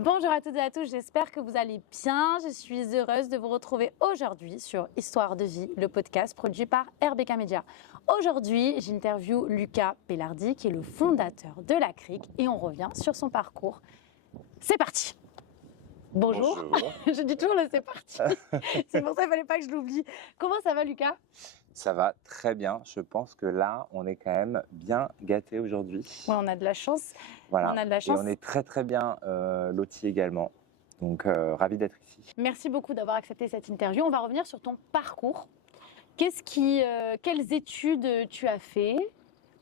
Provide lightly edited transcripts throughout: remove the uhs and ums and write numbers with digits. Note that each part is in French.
Bonjour à toutes et à tous, j'espère que vous allez bien. Je suis heureuse de vous retrouver aujourd'hui sur Histoire de vie, le podcast produit par RBK Media. Aujourd'hui, j'interviewe Lucas Pellardi, qui est le fondateur de la Crique, et on revient sur son parcours. C'est parti! Bonjour. Je dis toujours le c'est parti. C'est pour ça qu'il ne fallait pas que je l'oublie. Comment ça va, Lucas? Ça va très bien. Je pense que là, on est quand même bien gâtés aujourd'hui. Ouais, on a de la chance. Voilà. On a de la chance. Et on est très très bien lotis également. Donc, ravi d'être ici. Merci beaucoup d'avoir accepté cette interview. On va revenir sur ton parcours. Quelles études tu as fait?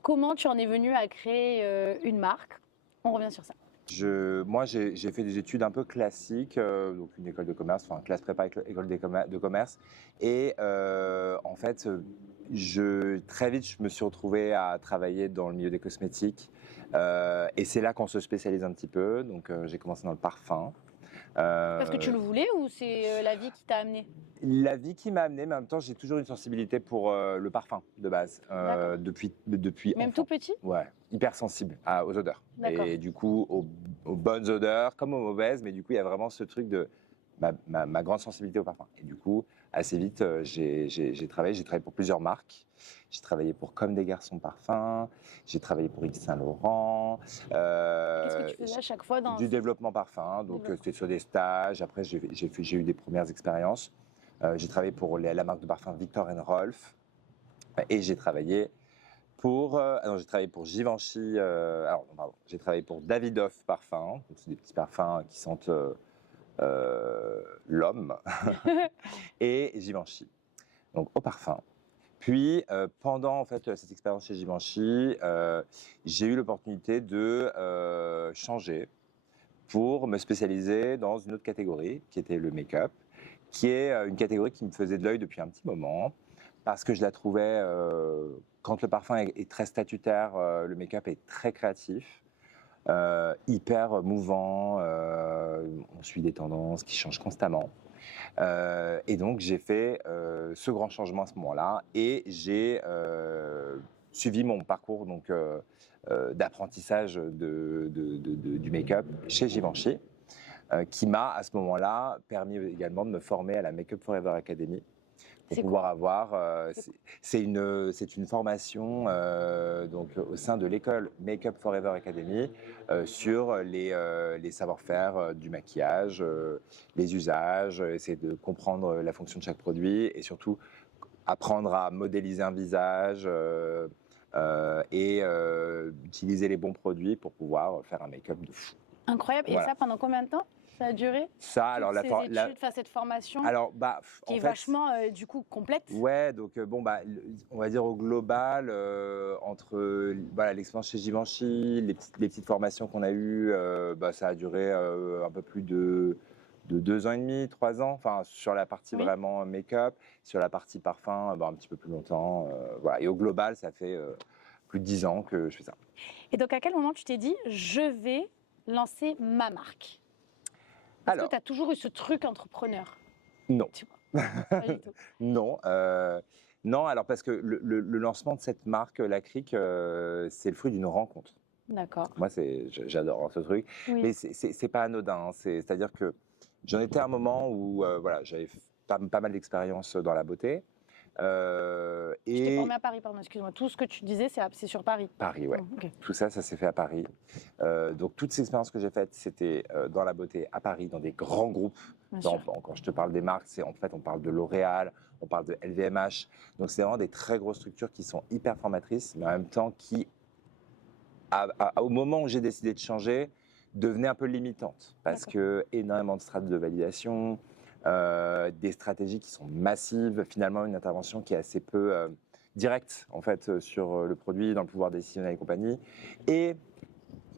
Comment tu en es venu à créer une marque? On revient sur ça. Moi, j'ai fait des études un peu classiques, donc une école de commerce, enfin classe prépa, école de commerce. Et en fait, très vite, je me suis retrouvé à travailler dans le milieu des cosmétiques. Et c'est là qu'on se spécialise un petit peu. Donc, j'ai commencé dans le parfum. Parce que tu le voulais ou c'est la vie qui t'a amené? La vie qui m'a amené, mais en même temps, j'ai toujours une sensibilité pour le parfum de base, depuis Même enfant. tout petit? Ouais, hyper sensible aux odeurs. D'accord. Et du coup, aux bonnes odeurs comme aux mauvaises, mais du coup, il y a vraiment ce truc de ma grande sensibilité au parfum. Et du coup, assez vite, j'ai travaillé pour plusieurs marques. J'ai travaillé pour Comme des Garçons Parfums, j'ai travaillé pour Yves Saint Laurent. Qu'est-ce que tu faisais à chaque fois dans Du développement parfum, donc c'était sur des stages. Après, j'ai eu des premières expériences. J'ai travaillé pour la marque de parfum Viktor & Rolf et j'ai travaillé pour Givenchy. J'ai travaillé pour Davidoff Parfum. Donc c'est des petits parfums qui sentent l'homme et Givenchy. Donc au parfum. Puis pendant en fait cette expérience chez Givenchy, j'ai eu l'opportunité de changer pour me spécialiser dans une autre catégorie qui était le make-up, qui est une catégorie qui me faisait de l'œil depuis un petit moment, parce que je la trouvais, quand le parfum est très statutaire, le make-up est très créatif, hyper mouvant, on suit des tendances qui changent constamment. Et donc j'ai fait ce grand changement à ce moment-là, et j'ai suivi mon parcours d'apprentissage du make-up chez Givenchy. Qui m'a, à ce moment-là, permis également de me former à la Make-up Forever Academy pour pouvoir avoir. C'est une formation donc, au sein de l'école Make-up Forever Academy sur les savoir-faire du maquillage, les usages, essayer de comprendre la fonction de chaque produit et surtout apprendre à modéliser un visage et utiliser les bons produits pour pouvoir faire un make-up de fou. Incroyable. Voilà. Et ça, pendant combien de temps ça a duré? Ça, alors cette formation qui est vachement du coup complète. Ouais, donc on va dire au global, entre l'expérience chez Givenchy, les petites formations qu'on a eues, ça a duré un peu plus de 2 ans et demi, 3 ans, enfin sur la partie vraiment make-up, sur la partie parfum, un petit peu plus longtemps. Voilà. Et au global, ça fait plus de 10 ans que je fais ça. Et donc à quel moment tu t'es dit, je vais lancer ma marque? Est-ce que tu as toujours eu ce truc entrepreneur? Non. Tu vois, pas du tout. Non. Non, alors parce que le lancement de cette marque, la Crique, c'est le fruit d'une rencontre. D'accord. Moi, j'adore ce truc. Oui. Mais c'est pas anodin. C'est-à-dire que j'en étais à un moment où j'avais pas mal d'expérience dans la beauté. Je t'ai formé à Paris, pardon, excuse-moi. Tout ce que tu disais, c'est sur Paris. Paris, ouais. Okay. Tout ça s'est fait à Paris. Donc, toutes ces expériences que j'ai faites, c'était dans la beauté à Paris, dans des grands groupes. Quand je te parle des marques, on parle de L'Oréal, on parle de LVMH. Donc, c'est vraiment des très grosses structures qui sont hyper formatrices, mais en même temps qui, au moment où j'ai décidé de changer, devenaient un peu limitantes. Parce que énormément de strates de validation, des stratégies qui sont massives, finalement une intervention qui est assez peu directe en fait sur le produit, dans le pouvoir décisionnel et compagnie. Et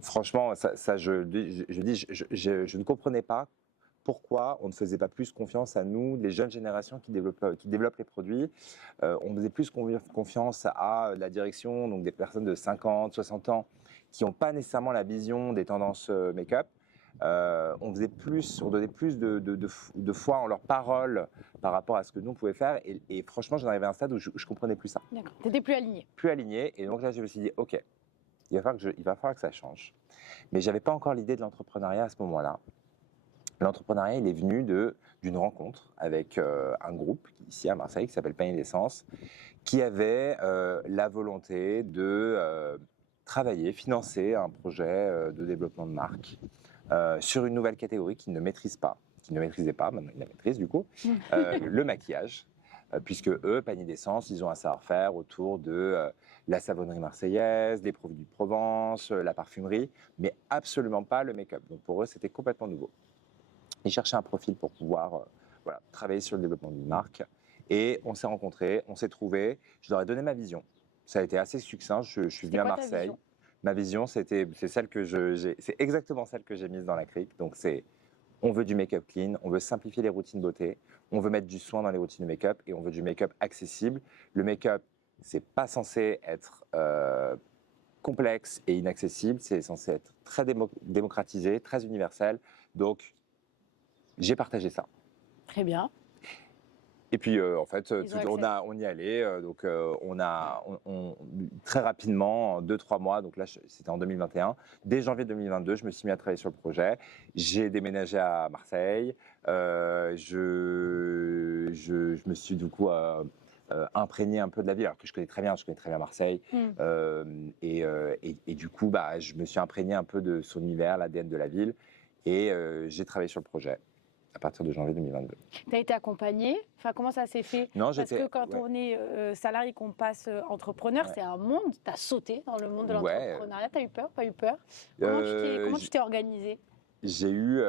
franchement, je ne comprenais pas pourquoi on ne faisait pas plus confiance à nous, les jeunes générations qui développent les produits. On faisait plus confiance à la direction, donc des personnes de 50, 60 ans qui n'ont pas nécessairement la vision des tendances make-up. On donnait plus de foi en leurs paroles par rapport à ce que nous on pouvait faire, et franchement j'en arrivais à un stade où je comprenais plus ça. D'accord. T'étais plus aligné. Plus aligné, et donc là je me suis dit ok, il va falloir que ça change. Mais j'avais pas encore l'idée de l'entrepreneuriat à ce moment-là. L'entrepreneuriat, il est venu d'une rencontre avec un groupe ici à Marseille qui s'appelle Panier d'Essence, qui avait la volonté de travailler, financer un projet de développement de marque sur une nouvelle catégorie qu'ils ne maîtrisent pas, qu'ils ne maîtrisaient pas, maintenant ils la maîtrisent du coup, le maquillage. Puisque eux, Panier d'Essence, ils ont un savoir-faire autour de la savonnerie marseillaise, les produits de Provence, la parfumerie, mais absolument pas le make-up. Donc pour eux, c'était complètement nouveau. Ils cherchaient un profil pour pouvoir voilà, travailler sur le développement d'une marque. Et on s'est rencontrés, on s'est trouvés. Je leur ai donné ma vision. Ça a été assez succinct. Je suis venu à Marseille. Ma vision, c'est exactement celle que j'ai mise dans la crique. Donc on veut du make-up clean, on veut simplifier les routines beauté, on veut mettre du soin dans les routines de make-up et on veut du make-up accessible. Le make-up, c'est pas censé être complexe et inaccessible, c'est censé être très démocratisé, très universel. Donc, j'ai partagé ça. Très bien. Et puis, en fait, on y allait. Donc, très rapidement, en 2-3 mois, donc là, c'était en 2021. Dès janvier 2022, je me suis mis à travailler sur le projet. J'ai déménagé à Marseille. Je me suis du coup imprégné un peu de la ville, alors que je connais très bien Marseille. Et du coup, je me suis imprégné un peu de son univers, l'ADN de la ville. Et j'ai travaillé sur le projet à partir de janvier 2022. Tu as été accompagné? Enfin, comment ça s'est fait? Non, parce que quand on est salarié, qu'on passe entrepreneur, c'est un monde. Tu as sauté dans le monde de l'entrepreneuriat. Tu as eu peur, pas eu peur? Comment tu t'es organisé? J'ai eu,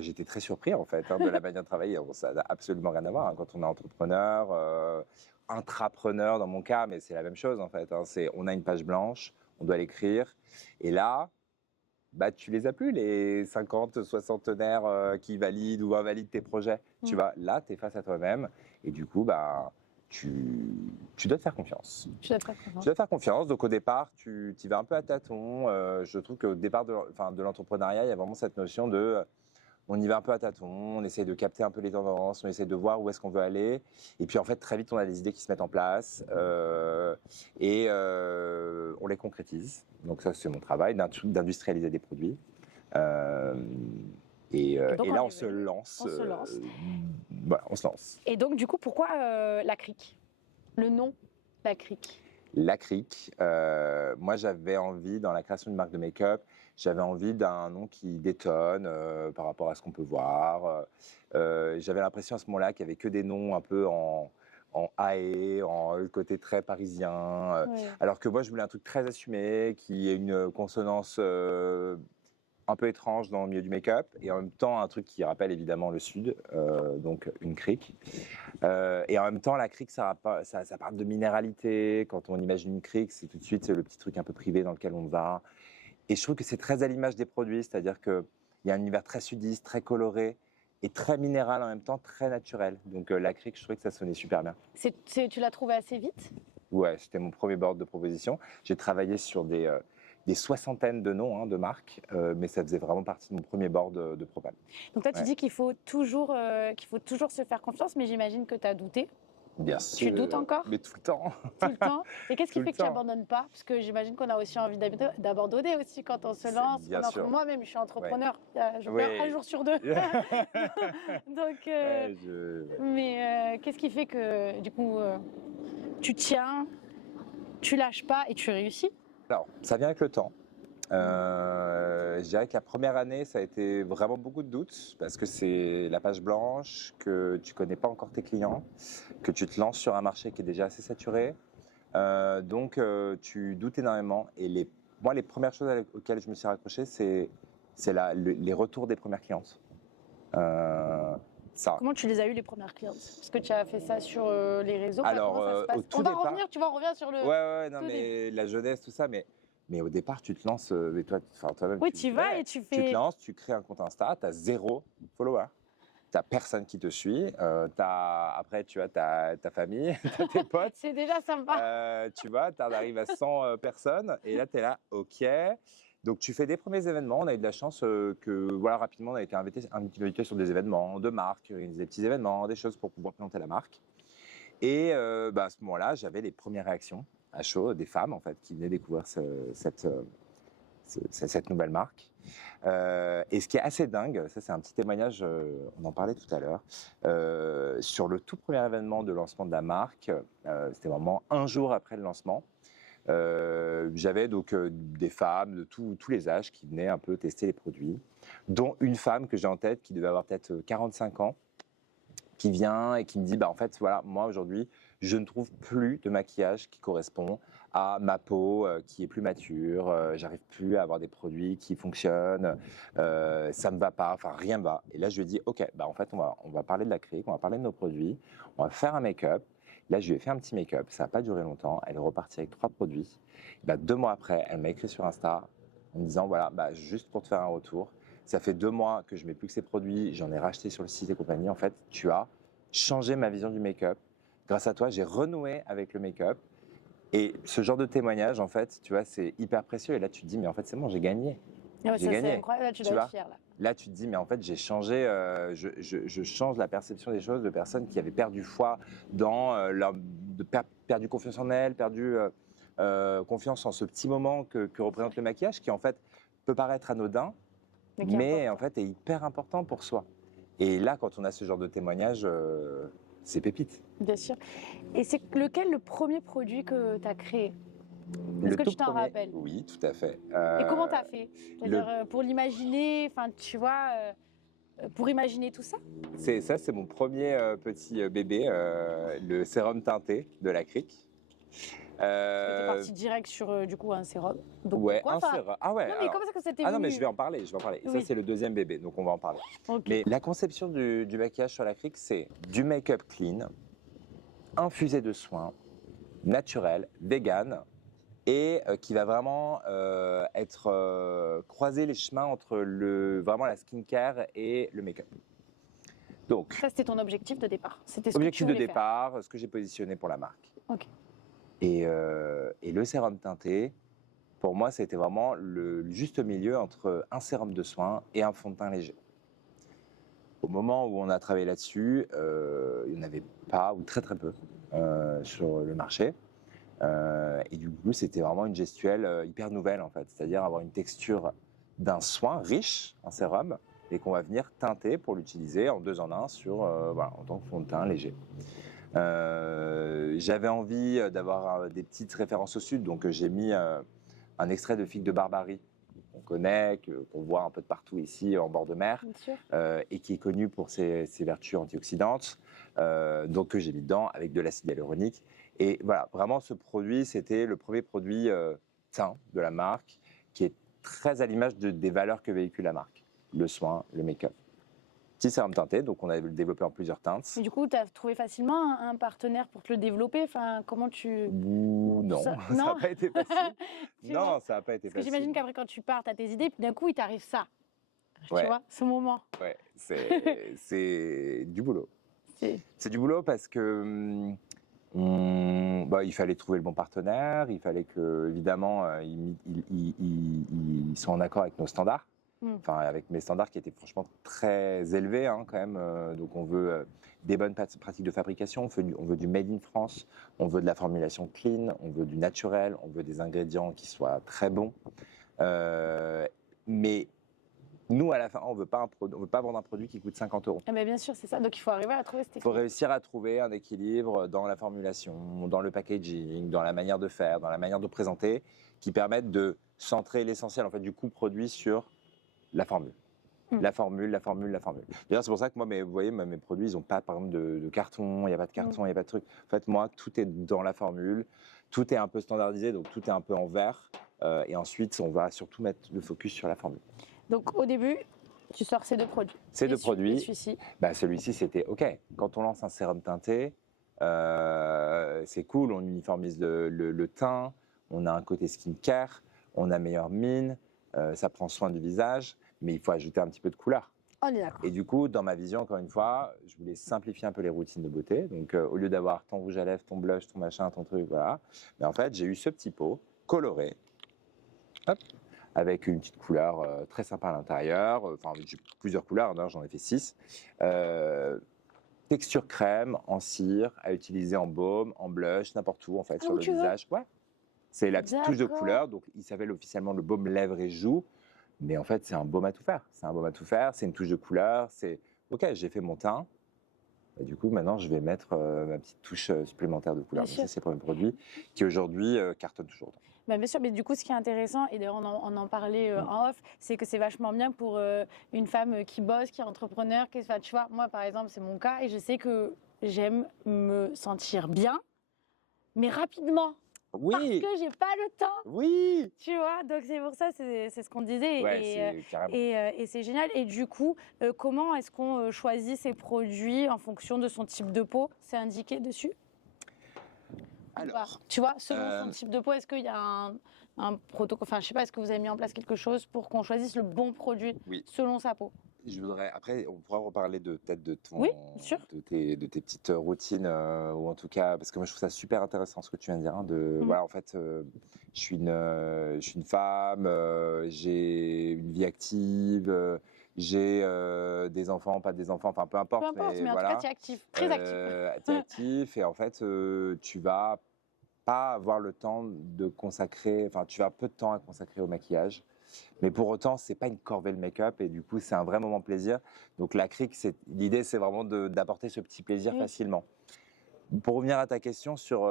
j'étais très surpris en fait de la manière de travailler. Bon, ça n'a absolument rien à voir quand on est entrepreneur, intrapreneur dans mon cas, mais c'est la même chose en fait. On a une page blanche, on doit l'écrire, et là, tu les as plus les 50 soixantenaires qui valident ou invalident tes projets. Tu vois, là, tu es face à toi-même, et du coup, tu dois te faire confiance. Tu dois te faire confiance. Donc au départ, tu y vas un peu à tâtons. Je trouve qu'au départ de l'entrepreneuriat, il y a vraiment cette notion de on y va un peu à tâtons, on essaie de capter un peu les tendances, on essaie de voir où est-ce qu'on veut aller. Et puis en fait, très vite, on a des idées qui se mettent en place et on les concrétise. Donc ça, c'est mon travail, d'industrialiser des produits. Et là, on se lance. Voilà, on se lance. Et donc, du coup, pourquoi la crique? Le nom, la crique? La crique. Moi, j'avais envie, dans la création d'une marque de make-up, j'avais envie d'un nom qui détonne par rapport à ce qu'on peut voir. J'avais l'impression à ce moment-là qu'il n'y avait que des noms un peu en haie, le côté très parisien. Alors que moi, je voulais un truc très assumé, qui ait une consonance un peu étrange dans le milieu du make-up, et en même temps un truc qui rappelle évidemment le sud, donc une crique. Et en même temps, la crique, ça parle de minéralité. Quand on imagine une crique, c'est tout de suite le petit truc un peu privé dans lequel on va. Et je trouve que c'est très à l'image des produits, c'est-à-dire qu'il y a un univers très sudiste, très coloré, et très minéral en même temps, très naturel. Donc la crique, je trouvais que ça sonnait super bien. Tu l'as trouvé assez vite? Ouais, c'était mon premier board de proposition. J'ai travaillé sur des soixantaines de noms de marques, mais ça faisait vraiment partie de mon premier board de propal. Donc toi, tu dis qu'il faut toujours se faire confiance, mais j'imagine que tu as douté. Bien sûr. Tu doutes encore? Mais tout le temps. Tout le temps. Et qu'est-ce qui fait que tu n'abandonnes pas? Parce que j'imagine qu'on a aussi envie d'abandonner aussi quand on se lance. Moi-même, je suis entrepreneur. Je perds un jour sur deux. Donc, mais qu'est-ce qui fait que du coup, tu tiens, tu lâches pas et tu réussis? Alors, ça vient avec le temps. Je dirais que la première année, ça a été vraiment beaucoup de doutes parce que c'est la page blanche, que tu connais pas encore tes clients, que tu te lances sur un marché qui est déjà assez saturé. Donc, tu doutes énormément. Et moi, les premières choses auxquelles je me suis raccroché, c'est les retours des premières clientes. Comment tu les as eues, les premières clientes? Parce que tu as fait ça sur les réseaux. Alors, comment ça se passe? Tu vas revenir sur le. Ouais, non, mais la jeunesse, tout ça, mais au départ, tu te lances, mais toi-même. Oui, tu vas et tu fais. Tu te lances, tu crées un compte Insta, tu as 0 follower. Tu n'as personne qui te suit. Après, tu as ta famille, tu as tes potes. C'est déjà sympa. Tu vois, tu arrives à 100 personnes et là, tu es là, OK. Donc, tu fais des premiers événements. On a eu de la chance rapidement, on a été invité sur des événements de marque, des petits événements, des choses pour pouvoir présenter la marque. Et à ce moment-là, j'avais les premières réactions à chaud des femmes en fait qui venaient découvrir cette nouvelle marque. Et ce qui est assez dingue, ça c'est un petit témoignage, on en parlait tout à l'heure, sur le tout premier événement de lancement de la marque, c'était vraiment un jour après le lancement. J'avais donc des femmes de tous les âges qui venaient un peu tester les produits, dont une femme que j'ai en tête qui devait avoir peut-être 45 ans, qui vient et qui me dit en fait voilà, moi aujourd'hui je ne trouve plus de maquillage qui correspond à ma peau qui est plus mature, j'arrive plus à avoir des produits qui fonctionnent, ça me va pas, enfin rien ne va. Et là je lui ai dit ok, en fait on va parler de l'acrylique, on va parler de nos produits, on va faire un make-up. Là, je lui ai fait un petit make-up, ça n'a pas duré longtemps. Elle est repartie avec 3 produits. 2 mois après, elle m'a écrit sur Insta en me disant voilà, juste pour te faire un retour, ça fait 2 mois que je mets plus que ces produits, j'en ai racheté sur le site et compagnie. En fait, tu as changé ma vision du make-up. Grâce à toi, j'ai renoué avec le make-up. Et ce genre de témoignage, en fait, tu vois, c'est hyper précieux. Et là, tu te dis mais en fait, c'est bon, j'ai gagné. Ah ouais, J'ai ça, gagné. c'est incroyable. Là, tu dois être fière. Là, tu te dis, mais en fait, j'ai changé, je change la perception des choses de personnes qui avaient perdu foi dans perdu confiance en elles, perdu confiance en ce petit moment que représente le maquillage, qui en fait peut paraître anodin, mais en fait est hyper important pour soi. Et là, quand on a ce genre de témoignage, c'est pépite. Bien sûr. Et c'est lequel le premier produit que tu as créé? Est-ce que tu t'en rappelles? Oui, tout à fait. Et comment tu as fait? C'est-à-dire pour l'imaginer, enfin tu vois, pour imaginer tout ça? C'est mon premier petit bébé, le sérum teinté de l'acrylique. Tu es parti direct sur du coup un sérum. Donc, ouais, un sérum. Ah ouais. Non, mais comment ça que c'était Ah non, venu? mais je vais en parler. Oui. Ça, c'est le deuxième bébé, donc on va en parler. Okay. Mais la conception du maquillage sur l'acrylique, c'est du make-up clean, infusé de soins, naturel, vegan, et qui va vraiment être croiser les chemins entre vraiment la skincare et le make-up. Donc, ça, c'était ton objectif de départ. C'était objectif de départ, ce que j'ai positionné pour la marque. Ok. Et le sérum teinté, pour moi, c'était vraiment le juste milieu entre un sérum de soin et un fond de teint léger. Au moment où on a travaillé là-dessus, il n'y en avait pas, ou très très peu, sur le marché. Et du coup, c'était vraiment une gestuelle hyper nouvelle, en fait. C'est-à-dire avoir une texture d'un soin riche, un sérum, et qu'on va venir teinter pour l'utiliser en 2 en 1 en tant que fond de teint léger. J'avais envie d'avoir des petites références au sud, donc j'ai mis un extrait de figue de Barbarie, qu'on connaît, qu'on voit un peu de partout ici en bord de mer, et qui est connu pour ses vertus antioxydantes, donc que j'ai mis dedans avec de l'acide hyaluronique. Et voilà, vraiment ce produit, c'était le premier produit teint de la marque, qui est très à l'image des valeurs que véhicule la marque, le soin, le make-up. Petit sérum teinté, donc on a développé en plusieurs teintes. Et du coup, tu as trouvé facilement un partenaire pour te le développer? Enfin, comment tu... Non, ça n'a pas été facile. Non, ça n'a pas été facile. Parce que j'imagine qu'après, quand tu pars, tu as tes idées, puis d'un coup, il t'arrive ça. Ouais. Tu vois, ce moment. Ouais, c'est du boulot. C'est du boulot parce que il fallait trouver le bon partenaire, il fallait que, évidemment, ils soient en accord avec nos standards. Enfin, avec mes standards qui étaient franchement très élevés quand même. Donc on veut des bonnes pratiques de fabrication, on veut du made in France, on veut de la formulation clean, on veut du naturel, on veut des ingrédients qui soient très bons. Mais nous, à la fin, on veut pas vendre un produit qui coûte 50 €. Ah ben bien sûr, c'est ça. Donc il faut arriver à trouver cet équilibre. Il faut réussir à trouver un équilibre dans la formulation, dans le packaging, dans la manière de faire, dans la manière de présenter, qui permettent de centrer l'essentiel en fait, du coût produit sur la formule. La formule. D'ailleurs, c'est pour ça que moi, vous voyez, mes produits, ils n'ont pas, par exemple, de carton, il n'y a pas de carton, il n'y a pas de truc. En fait, moi, tout est dans la formule, tout est un peu standardisé, donc tout est un peu en verre. Et ensuite, on va surtout mettre le focus sur la formule. Donc, au début, tu sors ces 2 produits. Ces 2 produits. Celui-ci. Celui-ci, c'était OK. Quand on lance un sérum teinté, c'est cool, on uniformise le teint, on a un côté skincare, on a meilleure mine, ça prend soin du visage, mais il faut ajouter un petit peu de couleur. On est d'accord. Et du coup, dans ma vision, encore une fois, je voulais simplifier un peu les routines de beauté. Donc, au lieu d'avoir ton rouge à lèvres, ton blush, ton machin, ton truc, voilà. Mais en fait, j'ai eu ce petit pot coloré, hop, avec une petite couleur très sympa à l'intérieur. Enfin, j'ai plusieurs couleurs, j'en ai fait 6. Texture crème, en cire, à utiliser en baume, en blush, n'importe où, en fait, sur le visage. Ouais. C'est la petite touche de D'accord. couleur. Donc, il s'appelle officiellement le baume lèvres et joues. Mais en fait, c'est un baume à tout faire. C'est un baume à tout faire. C'est une touche de couleur. C'est OK, j'ai fait mon teint. Et du coup, maintenant, je vais mettre ma petite touche supplémentaire de couleur. Bien Donc, sûr. ça, c'est pour un produit qui aujourd'hui cartonne toujours. Bah, bien sûr, mais du coup, ce qui est intéressant, et d'ailleurs on en parlait en off, c'est que c'est vachement bien pour une femme qui bosse, qui est entrepreneur, enfin, tu vois, moi par exemple, c'est mon cas, et je sais que j'aime me sentir bien, mais rapidement, parce Oui, que j'ai pas le temps, oui. tu vois, donc c'est pour ça, c'est ce qu'on disait, Ouais, c'est carrément. et c'est génial. Et du coup, comment est-ce qu'on choisit ses produits en fonction de son type de peau? C'est indiqué dessus? Alors, Tu vois, selon son euh, type de peau, est-ce qu'il y a un protocole, enfin, je sais pas, est-ce que vous avez mis en place quelque chose pour qu'on choisisse le bon produit oui. selon sa peau? Je voudrais, après, on pourra reparler de peut-être de ton, Oui, bien sûr. de tes petites routines, ou en tout cas, parce que moi je trouve ça super intéressant ce que tu viens de dire. Mhm. Voilà, en fait, je suis une femme, j'ai une vie active, j'ai des enfants, pas des enfants, enfin peu importe, Peu importe, mais en tout cas, voilà. tu es actif, très actif. Tu es actif et en fait, tu vas pas avoir le temps de consacrer, enfin, tu as peu de temps à consacrer au maquillage. Mais pour autant, c'est pas une corvée le make-up et du coup, c'est un vrai moment plaisir. Donc l'acrylique, l'idée, c'est vraiment d'apporter ce petit plaisir Oui. facilement. Pour revenir à ta question sur,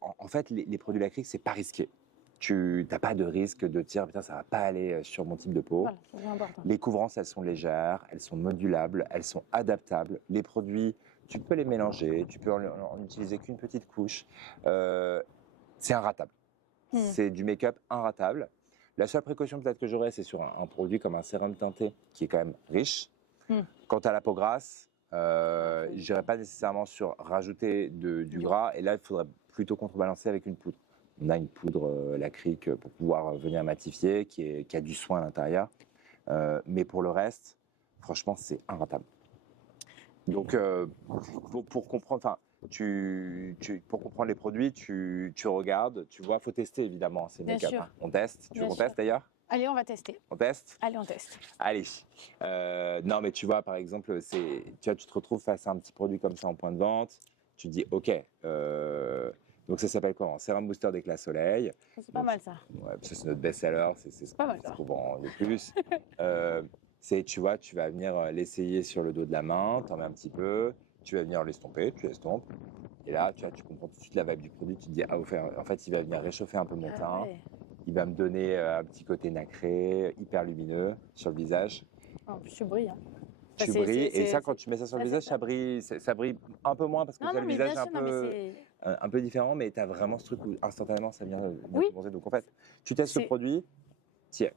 en fait, les produits acryliques, c'est pas risqué. Tu n'as pas de risque de te dire, putain, ça va pas aller sur mon type de peau. Voilà, c'est important. Les couvrances, elles sont légères, elles sont modulables, elles sont adaptables. Les produits, tu peux les mélanger, tu peux en utiliser qu'une petite couche. C'est inratable. C'est du make-up inratable. La seule précaution peut-être que j'aurais, c'est sur un produit comme un sérum teinté qui est quand même riche. Quant à la peau grasse, je n'irais pas nécessairement sur rajouter du gras. Et là, il faudrait plutôt contrebalancer avec une poudre. On a une poudre l'acrylique pour pouvoir venir matifier, qui a du soin à l'intérieur. Mais pour le reste, franchement, c'est inratable. Donc, pour comprendre, enfin, pour comprendre les produits, tu regardes, tu vois, faut tester évidemment ces Bien make-up. sûr. Hein. On teste, tu veux Bien qu'on sûr. teste d'ailleurs? Allez, on va tester. On teste? Allez, on teste. Allez. Non, mais tu vois, par exemple, tu te retrouves face à un petit produit comme ça en point de vente, tu te dis, ok, donc ça s'appelle comment? Sérum booster d'éclat soleil. C'est pas Donc, mal ça. Ouais, ça c'est notre best-seller, c'est Pas mal, ce ça. qu'on vend le plus. Tu vois, tu vas venir l'essayer sur le dos de la main, tu en mets un petit peu, tu vas venir l'estomper, tu l'estompes. Et là, tu comprends tout de suite la vibe du produit, tu te dis, ah, en fait, il va venir réchauffer un peu mon teint, Ouais. il va me donner un petit côté nacré, hyper lumineux sur le visage. En plus, tu brilles. Hein. Tu brilles, et ça, quand tu mets ça sur le visage, ça. ça brille un peu moins parce que Non, tu as non, le mais visage bien sûr, non, mais c'est. un peu différent, mais tu as vraiment ce truc où instantanément ça vient Oui. commencer. Donc en fait, tu testes le produit, tiens.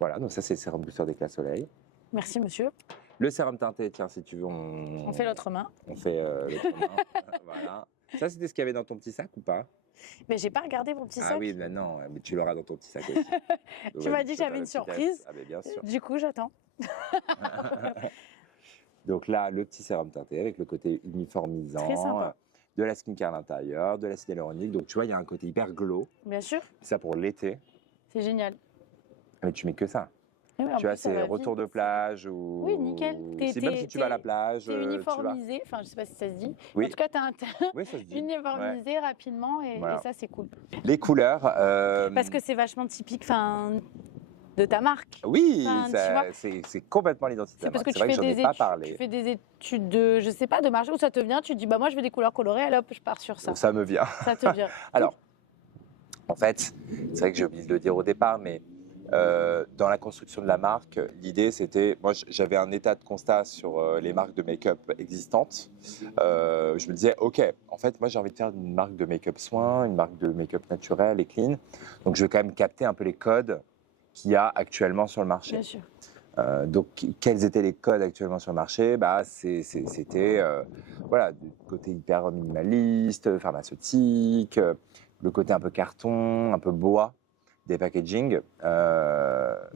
Voilà, donc ça c'est le sérum booster d'éclat soleil. Merci, monsieur. Le sérum teinté, tiens, si tu veux, On fait l'autre main. On fait l'autre main. Voilà. Ça, c'était ce qu'il y avait dans ton petit sac ou pas? Mais j'ai pas regardé mon petit sac. Ah oui, mais non, mais tu l'auras dans ton petit sac aussi. Tu m'as dit que j'avais une surprise. Ah, mais bien sûr. Du coup, j'attends. Donc là, le petit sérum teinté avec le côté uniformisant. Très sympa. De la skincare à l'intérieur, de l'acide hyaluronique. Donc tu vois, il y a un côté hyper glow. Bien sûr. Ça pour l'été. C'est génial. Mais tu mets que ça. Oui, Tu vois, c'est retour de plage ou. Oui, nickel. Même si tu vas à la plage. C'est uniformisé. Enfin, je sais pas si ça se dit. Oui. En tout cas, tu as un oui, ça se dit. uniformisé rapidement et, Voilà. et ça, c'est cool. Les couleurs. Parce que c'est vachement typique de ta marque. Oui, Enfin, c'est complètement l'identité de la marque. C'est vrai que j'en ai pas parlé. Tu fais des études de, je sais pas, de marché où ça te vient, tu te dis, bah moi je veux des couleurs colorées, allez hop, je pars sur ça. Ça me vient. Ça te vient. Alors, en fait, c'est vrai que j'ai oublié de le dire au départ, mais dans la construction de la marque, l'idée c'était, moi j'avais un état de constat sur les marques de make-up existantes. Je me disais, ok, en fait moi j'ai envie de faire une marque de make-up soin, une marque de make-up naturel et clean. Donc je vais quand même capter un peu les codes qu'il y a actuellement sur le marché. Bien sûr. Donc, quels étaient les codes actuellement sur le marché? C'était voilà, du côté hyper minimaliste, pharmaceutique, le côté un peu carton, un peu bois des packaging.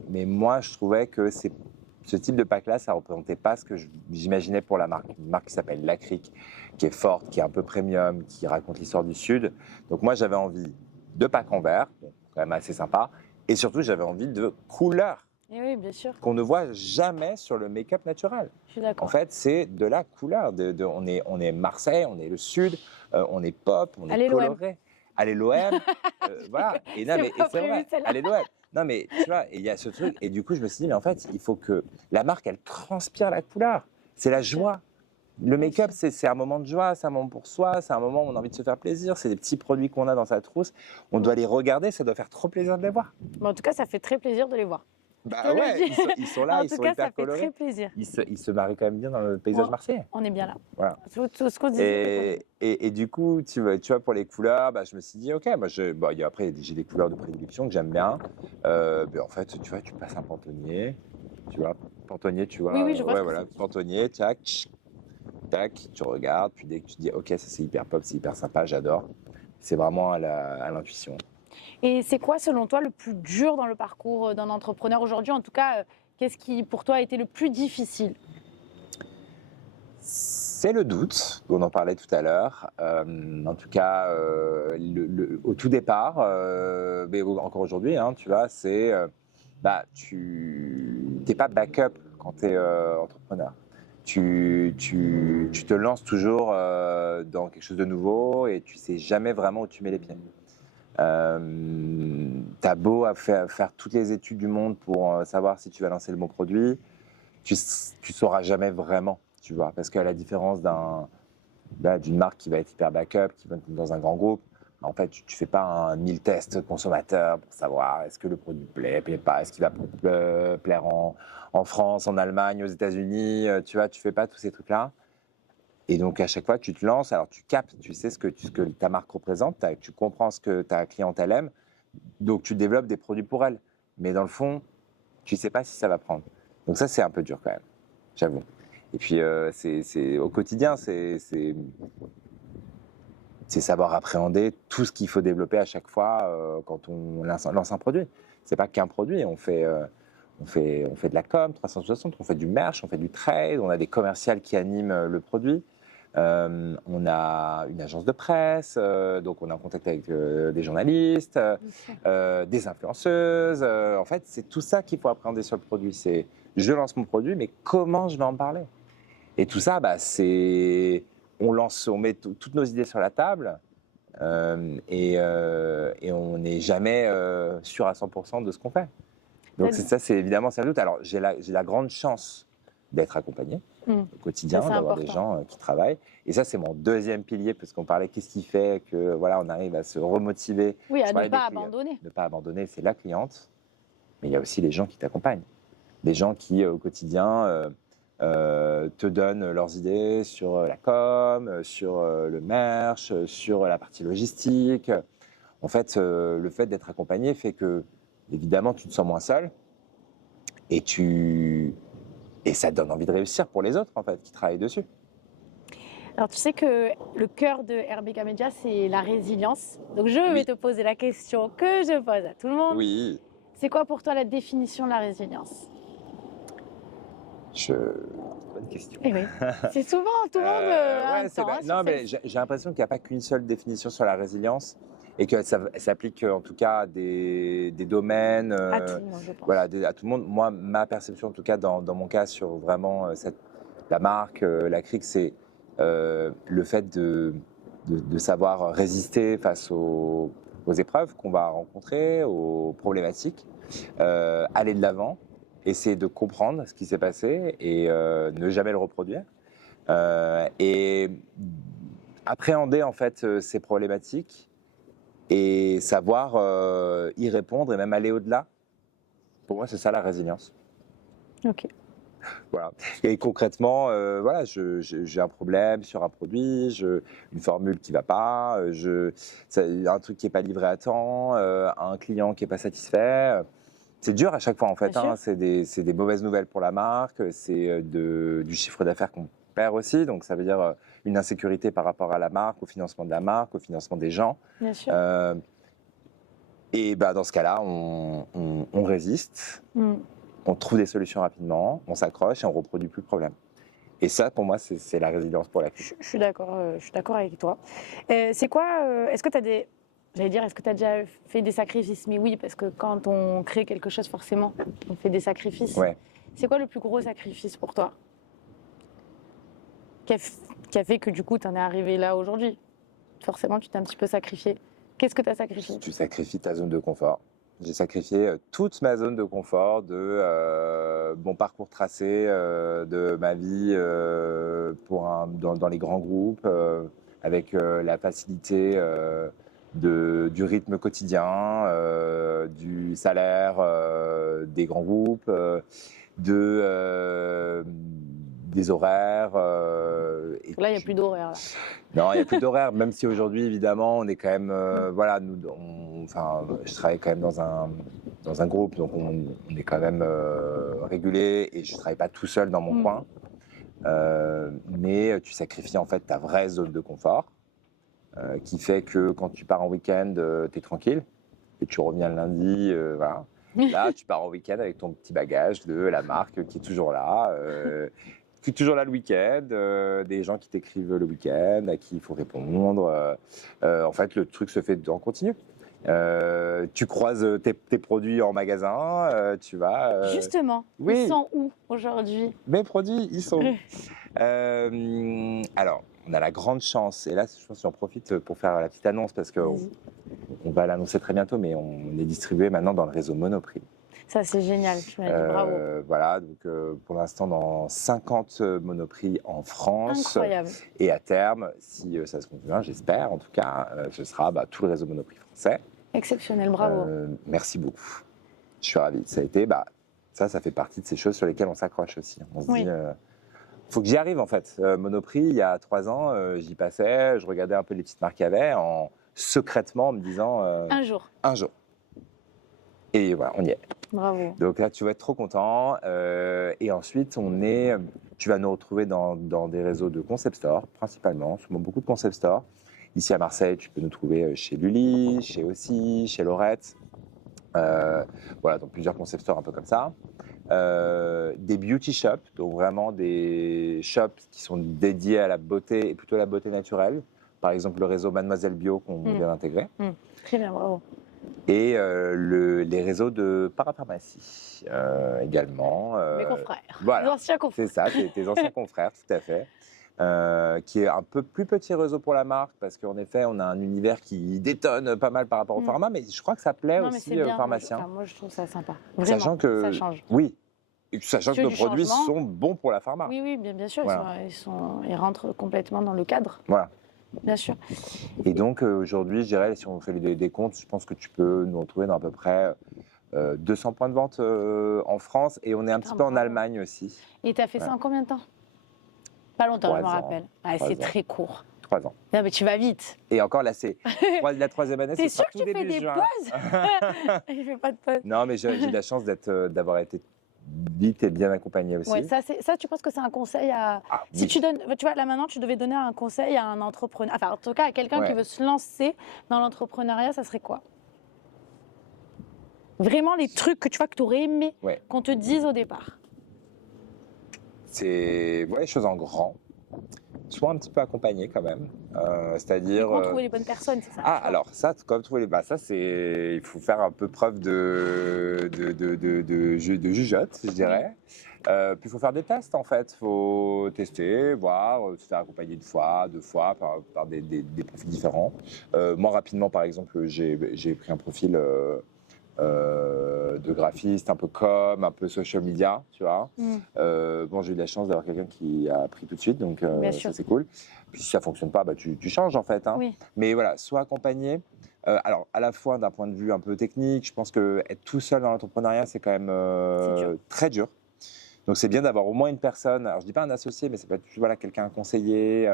Mais moi, je trouvais que ce type de pack-là, ça ne représentait pas ce que j'imaginais pour la marque. Une marque qui s'appelle Lacryque, qui est forte, qui est un peu premium, qui raconte l'histoire du Sud. Donc moi, j'avais envie de pack en verre, quand même assez sympa, et surtout, j'avais envie de couleurs. Et oui, bien sûr. Qu'on ne voit jamais sur le make-up naturel. Je suis d'accord. En fait, c'est de la couleur. On est Marseille, on est le Sud, on est pop, on est coloré. allez l'OM, voilà. Et non, C'est mais pas c'est prévu, vrai, celle-là. allez l'OM. Non, mais tu vois, et il y a ce truc. Et du coup, je me suis dit, mais en fait, il faut que la marque, elle transpire la couleur. C'est la Bien sûr. joie. Le Bien make-up, sûr. c'est un moment de joie, c'est un moment pour soi, c'est un moment où on a envie de se faire plaisir. C'est des petits produits qu'on a dans sa trousse. On doit les regarder, ça doit faire trop plaisir de les voir. Mais en tout cas, ça fait très plaisir de les voir. Je te Bah le ouais, dis. ils sont là, En ils tout sont cas, ça hyper fait très colorés. plaisir. Ils se marient quand même bien dans le paysage marseillais. On est bien là. Voilà. Tout ce qu'on disait. Et du coup, tu vois, pour les couleurs, bah, je me suis dit, ok, moi, après, j'ai des couleurs de prédilection que j'aime bien. En fait, tu vois, tu passes un pantonnier, tu vois, tu vois, Oui, oui, je vois ouais, ce que voilà, c'est. pantonnier, tac, tac, tu regardes, puis dès que tu te dis, ok, ça c'est hyper pop, c'est hyper sympa, j'adore, c'est vraiment à l'intuition. Et c'est quoi, selon toi, le plus dur dans le parcours d'un entrepreneur aujourd'hui? En tout cas, qu'est-ce qui, pour toi, a été le plus difficile? C'est le doute, on en parlait tout à l'heure. En tout cas, au tout départ, mais encore aujourd'hui, hein, tu vois, c'est tu n'es pas backup quand tu es entrepreneur. Tu te lances toujours dans quelque chose de nouveau et tu sais jamais vraiment où tu mets les pieds. T'as beau faire toutes les études du monde pour savoir si tu vas lancer le bon produit, tu sauras jamais vraiment, tu vois, parce qu'à la différence d'une marque qui va être hyper backup, qui va être dans un grand groupe, en fait, tu fais pas un 1000 tests consommateurs pour savoir est-ce que le produit plaît pas, est-ce qu'il va plaire en France, en Allemagne, aux États-Unis, tu vois, tu fais pas tous ces trucs-là. Et donc, à chaque fois, tu te lances, alors tu captes, tu sais ce que ta marque représente, tu comprends ce que ta clientèle aime, donc tu développes des produits pour elle. Mais dans le fond, tu sais pas si ça va prendre. Donc ça, c'est un peu dur quand même, j'avoue. Et puis, c'est au quotidien, c'est savoir appréhender tout ce qu'il faut développer à chaque fois quand on lance un produit. C'est pas qu'un produit, on fait de la com 360, on fait du merch, on fait du trade, on a des commerciales qui animent le produit. On a une agence de presse, donc on est en contact avec des journalistes, des influenceuses. En fait, c'est tout ça qu'il faut appréhender sur le produit. C'est je lance mon produit, mais comment je vais en parler? Et tout ça, on met toutes nos idées sur la table et on n'est jamais sûr à 100% de ce qu'on fait. Donc ça, c'est évidemment ça doute. Alors j'ai la grande chance d'être accompagné au quotidien, d'avoir des gens qui travaillent. Et ça, c'est mon deuxième pilier, parce qu'on parlait qu'est-ce qui fait que voilà, on arrive à se remotiver. Oui, à ne pas abandonner. Ne pas abandonner, c'est la cliente, mais il y a aussi les gens qui t'accompagnent. Des gens qui, au quotidien, te donnent leurs idées sur la com, sur le merch, sur la partie logistique. En fait, le fait d'être accompagné fait que, évidemment, tu te sens moins seul et ça te donne envie de réussir pour les autres, en fait, qui travaillent dessus. Alors, tu sais que le cœur de RBK Media, c'est la résilience. Donc, je vais te poser la question que je pose à tout le monde. Oui. C'est quoi pour toi la définition de la résilience? Bonne question. Eh oui, c'est souvent tout le monde. Non, mais j'ai l'impression qu'il n'y a pas qu'une seule définition sur la résilience et que ça s'applique en tout cas à des domaines. À tout le monde, je pense. Voilà, à tout le monde. Moi, ma perception, en tout cas, dans mon cas, sur vraiment la marque, la crique, c'est le fait de savoir résister face aux épreuves qu'on va rencontrer, aux problématiques, aller de l'avant, essayer de comprendre ce qui s'est passé et ne jamais le reproduire. Et appréhender en fait ces problématiques et savoir y répondre et même aller au-delà. Pour moi, c'est ça la résilience. Ok. Voilà. Et concrètement, voilà, j'ai un problème sur un produit, une formule qui ne va pas, un truc qui n'est pas livré à temps, un client qui n'est pas satisfait. C'est dur à chaque fois en fait, hein. C'est des mauvaises nouvelles pour la marque, c'est du chiffre d'affaires qu'on perd aussi, donc ça veut dire une insécurité par rapport à la marque, au financement de la marque, au financement des gens. Bien sûr. Et dans ce cas-là, on résiste, on trouve des solutions rapidement, on s'accroche et on reproduit plus le problème. Et ça, pour moi, c'est la résilience pour la crique. Je suis d'accord avec toi. C'est quoi, est-ce que tu as est-ce que tu as déjà fait des sacrifices? Mais oui, parce que quand on crée quelque chose, forcément, on fait des sacrifices. Ouais. C'est quoi le plus gros sacrifice pour toi qui a fait que du coup, tu en es arrivé là aujourd'hui? Forcément, tu t'es un petit peu sacrifié. Qu'est-ce que tu as sacrifié? Tu sacrifies ta zone de confort. J'ai sacrifié toute ma zone de confort, de mon parcours tracé, de ma vie dans les grands groupes, avec la facilité du rythme quotidien, du salaire des grands groupes, des horaires. Là, il n'y a plus d'horaire. Non, il n'y a plus d'horaire, même si aujourd'hui, évidemment, on est quand même. Voilà, je travaille quand même dans un groupe, donc on est quand même régulé et je ne travaille pas tout seul dans mon coin. Mais tu sacrifies en fait ta vraie zone de confort qui fait que quand tu pars en week-end, tu es tranquille et tu reviens le lundi. Voilà. Là, tu pars en week-end avec ton petit bagage de la marque qui est toujours là. Qui est toujours là le week-end, des gens qui t'écrivent le week-end, à qui il faut répondre. En fait, le truc se fait en continu. Tu croises tes produits en magasin, tu vas. Justement, oui. Ils sont où aujourd'hui? Mes produits, ils sont où alors, on a la grande chance, et là, je pense que j'en profite pour faire la petite annonce parce qu'on va l'annoncer très bientôt, mais on est distribué maintenant dans le réseau Monoprix. Ça, c'est génial, tu m'as dit bravo. Voilà, donc pour l'instant, dans 50 Monoprix en France. Incroyable. Et à terme, si ça se compte bien, j'espère en tout cas, ce sera tout le réseau Monoprix français. Exceptionnel, bravo. Merci beaucoup. Je suis ravi. Ça a été, ça fait partie de ces choses sur lesquelles on s'accroche aussi. On se dit, faut que j'y arrive en fait. Monoprix, il y a 3 ans, j'y passais, je regardais un peu les petites marques qu'il y avait, secrètement en me disant. Un jour. Un jour. Et voilà, on y est. Bravo. Donc là, tu vas être trop content. Et ensuite, tu vas nous retrouver dans des réseaux de concept stores, principalement, souvent beaucoup de concept stores. Ici à Marseille, tu peux nous trouver chez Lully, chez Aussi, chez Lorette. Voilà, donc plusieurs concept stores un peu comme ça. Des beauty shops, donc vraiment des shops qui sont dédiés à la beauté et plutôt à la beauté naturelle. Par exemple, le réseau Mademoiselle Bio qu'on vient d'intégrer. Très bien, bravo. Et les réseaux de parapharmacie également. Mes confrères. Voilà, Les anciens confrères. c'est ça, tes anciens confrères, tout à fait. Qui est un peu plus petit réseau pour la marque, parce qu'en effet, on a un univers qui détonne pas mal par rapport au pharma, mais je crois que ça plaît aussi aux pharmaciens. Moi, je trouve ça sympa. Vraiment, sachant que, ça change. Oui, sachant que nos produits sont bons pour la pharma. Oui, bien sûr, voilà. Ils rentrent complètement dans le cadre. Voilà. Bien sûr. Et donc, aujourd'hui, je dirais, si on fait des comptes, je pense que tu peux nous retrouver dans à peu près 200 points de vente en France, et on est un petit peu en Allemagne aussi. Et tu as fait ça en combien de temps? Pas longtemps, je me rappelle. C'est très court. 3 ans. Non, mais tu vas vite. Et encore là, c'est la 3e année. T'es sûr que tu fais des pauses? Je fais pas de pauses. Non, mais j'ai la chance d'avoir été vite et bien accompagné aussi. Ouais, ça, tu penses que c'est un conseil à... Si tu donnes, tu vois, là maintenant, tu devais donner un conseil à un entrepreneur, enfin, en tout cas, à quelqu'un qui veut se lancer dans l'entrepreneuriat, ça serait quoi? Vraiment les trucs que tu vois que tu aurais aimé qu'on te dise au départ. C'est les choses en grand. Sois un petit peu accompagné quand même. C'est-à-dire. Comment trouver les bonnes personnes, c'est ça? Alors ça, comme trouver ça, c'est. Il faut faire un peu preuve de jugeote, je dirais. Puis il faut faire des tests en fait. Il faut tester, voir, se faire accompagner une fois, 2 fois par des profils différents. Moi, rapidement, par exemple, j'ai pris un profil. De graphiste, un peu com, un peu social media, tu vois. J'ai eu de la chance d'avoir quelqu'un qui a appris tout de suite, donc ça c'est cool. Puis si ça fonctionne pas, tu changes en fait. Oui. Mais voilà, sois accompagné. Alors à la fois d'un point de vue un peu technique, je pense que être tout seul dans l'entrepreneuriat c'est quand même très dur. Donc c'est bien d'avoir au moins une personne. Alors je dis pas un associé, mais ça peut être quelqu'un, un conseiller,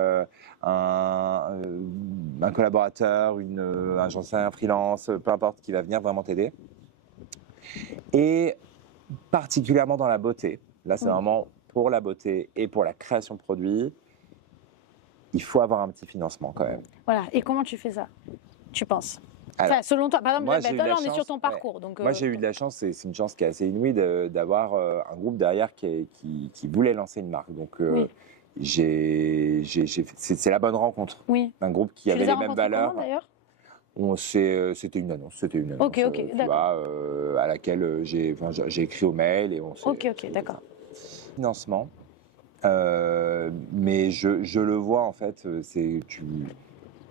un collaborateur, un freelance, peu importe, qui va venir vraiment t'aider. Et particulièrement dans la beauté. Là, c'est vraiment pour la beauté et pour la création de produits. Il faut avoir un petit financement quand même. Voilà. Et comment tu fais ça, tu penses? Alors, selon toi, par exemple, là, on est chance, sur ton parcours. Donc, moi, j'ai eu de la chance, c'est une chance qui est assez inouïe d'avoir un groupe derrière qui voulait lancer une marque. Donc, c'est la bonne rencontre. Oui. Un groupe qui avait les mêmes valeurs. Comment, d'ailleurs? C'était une annonce. Ok, à laquelle j'ai écrit au mail et on s'est. Ok, d'accord. Financement. Mais je le vois en fait,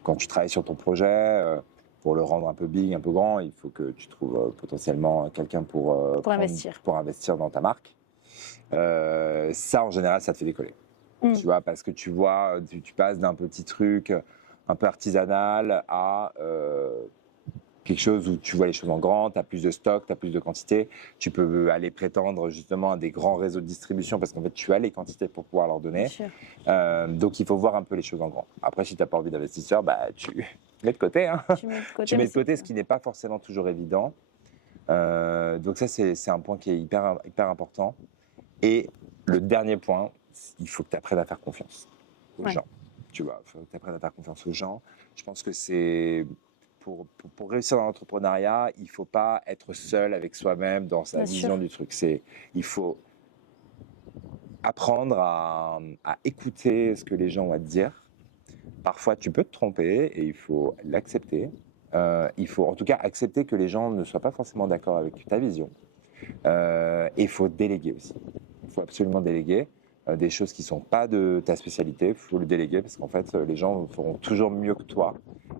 quand tu travailles sur ton projet, pour le rendre un peu big, un peu grand, il faut que tu trouves potentiellement quelqu'un pour investir dans ta marque. Ça, en général, ça te fait décoller. Tu vois, parce que tu passes d'un petit truc un peu artisanal à quelque chose où tu vois les choses en grand, tu as plus de stock, tu as plus de quantité. Tu peux aller prétendre justement à des grands réseaux de distribution parce qu'en fait, tu as les quantités pour pouvoir leur donner. Donc, il faut voir un peu les choses en grand. Après, si tu n'as pas envie d'investisseur, bah, tu mets de côté. Hein. Tu mets de côté, ce qui n'est pas forcément toujours évident. Donc ça, c'est un point qui est hyper important. Et le dernier point, il faut que tu apprennes à faire confiance aux gens. Tu vois, il faut que tu apprennes à faire confiance aux gens. Je pense que c'est... Pour réussir dans l'entrepreneuriat, il ne faut pas être seul avec soi-même dans sa vision du truc. Il faut apprendre à écouter ce que les gens ont à te dire. Parfois, tu peux te tromper et il faut l'accepter. Il faut en tout cas accepter que les gens ne soient pas forcément d'accord avec ta vision. Et il faut déléguer aussi. Il faut absolument déléguer des choses qui ne sont pas de ta spécialité. Il faut le déléguer parce qu'en fait, les gens feront toujours mieux que toi.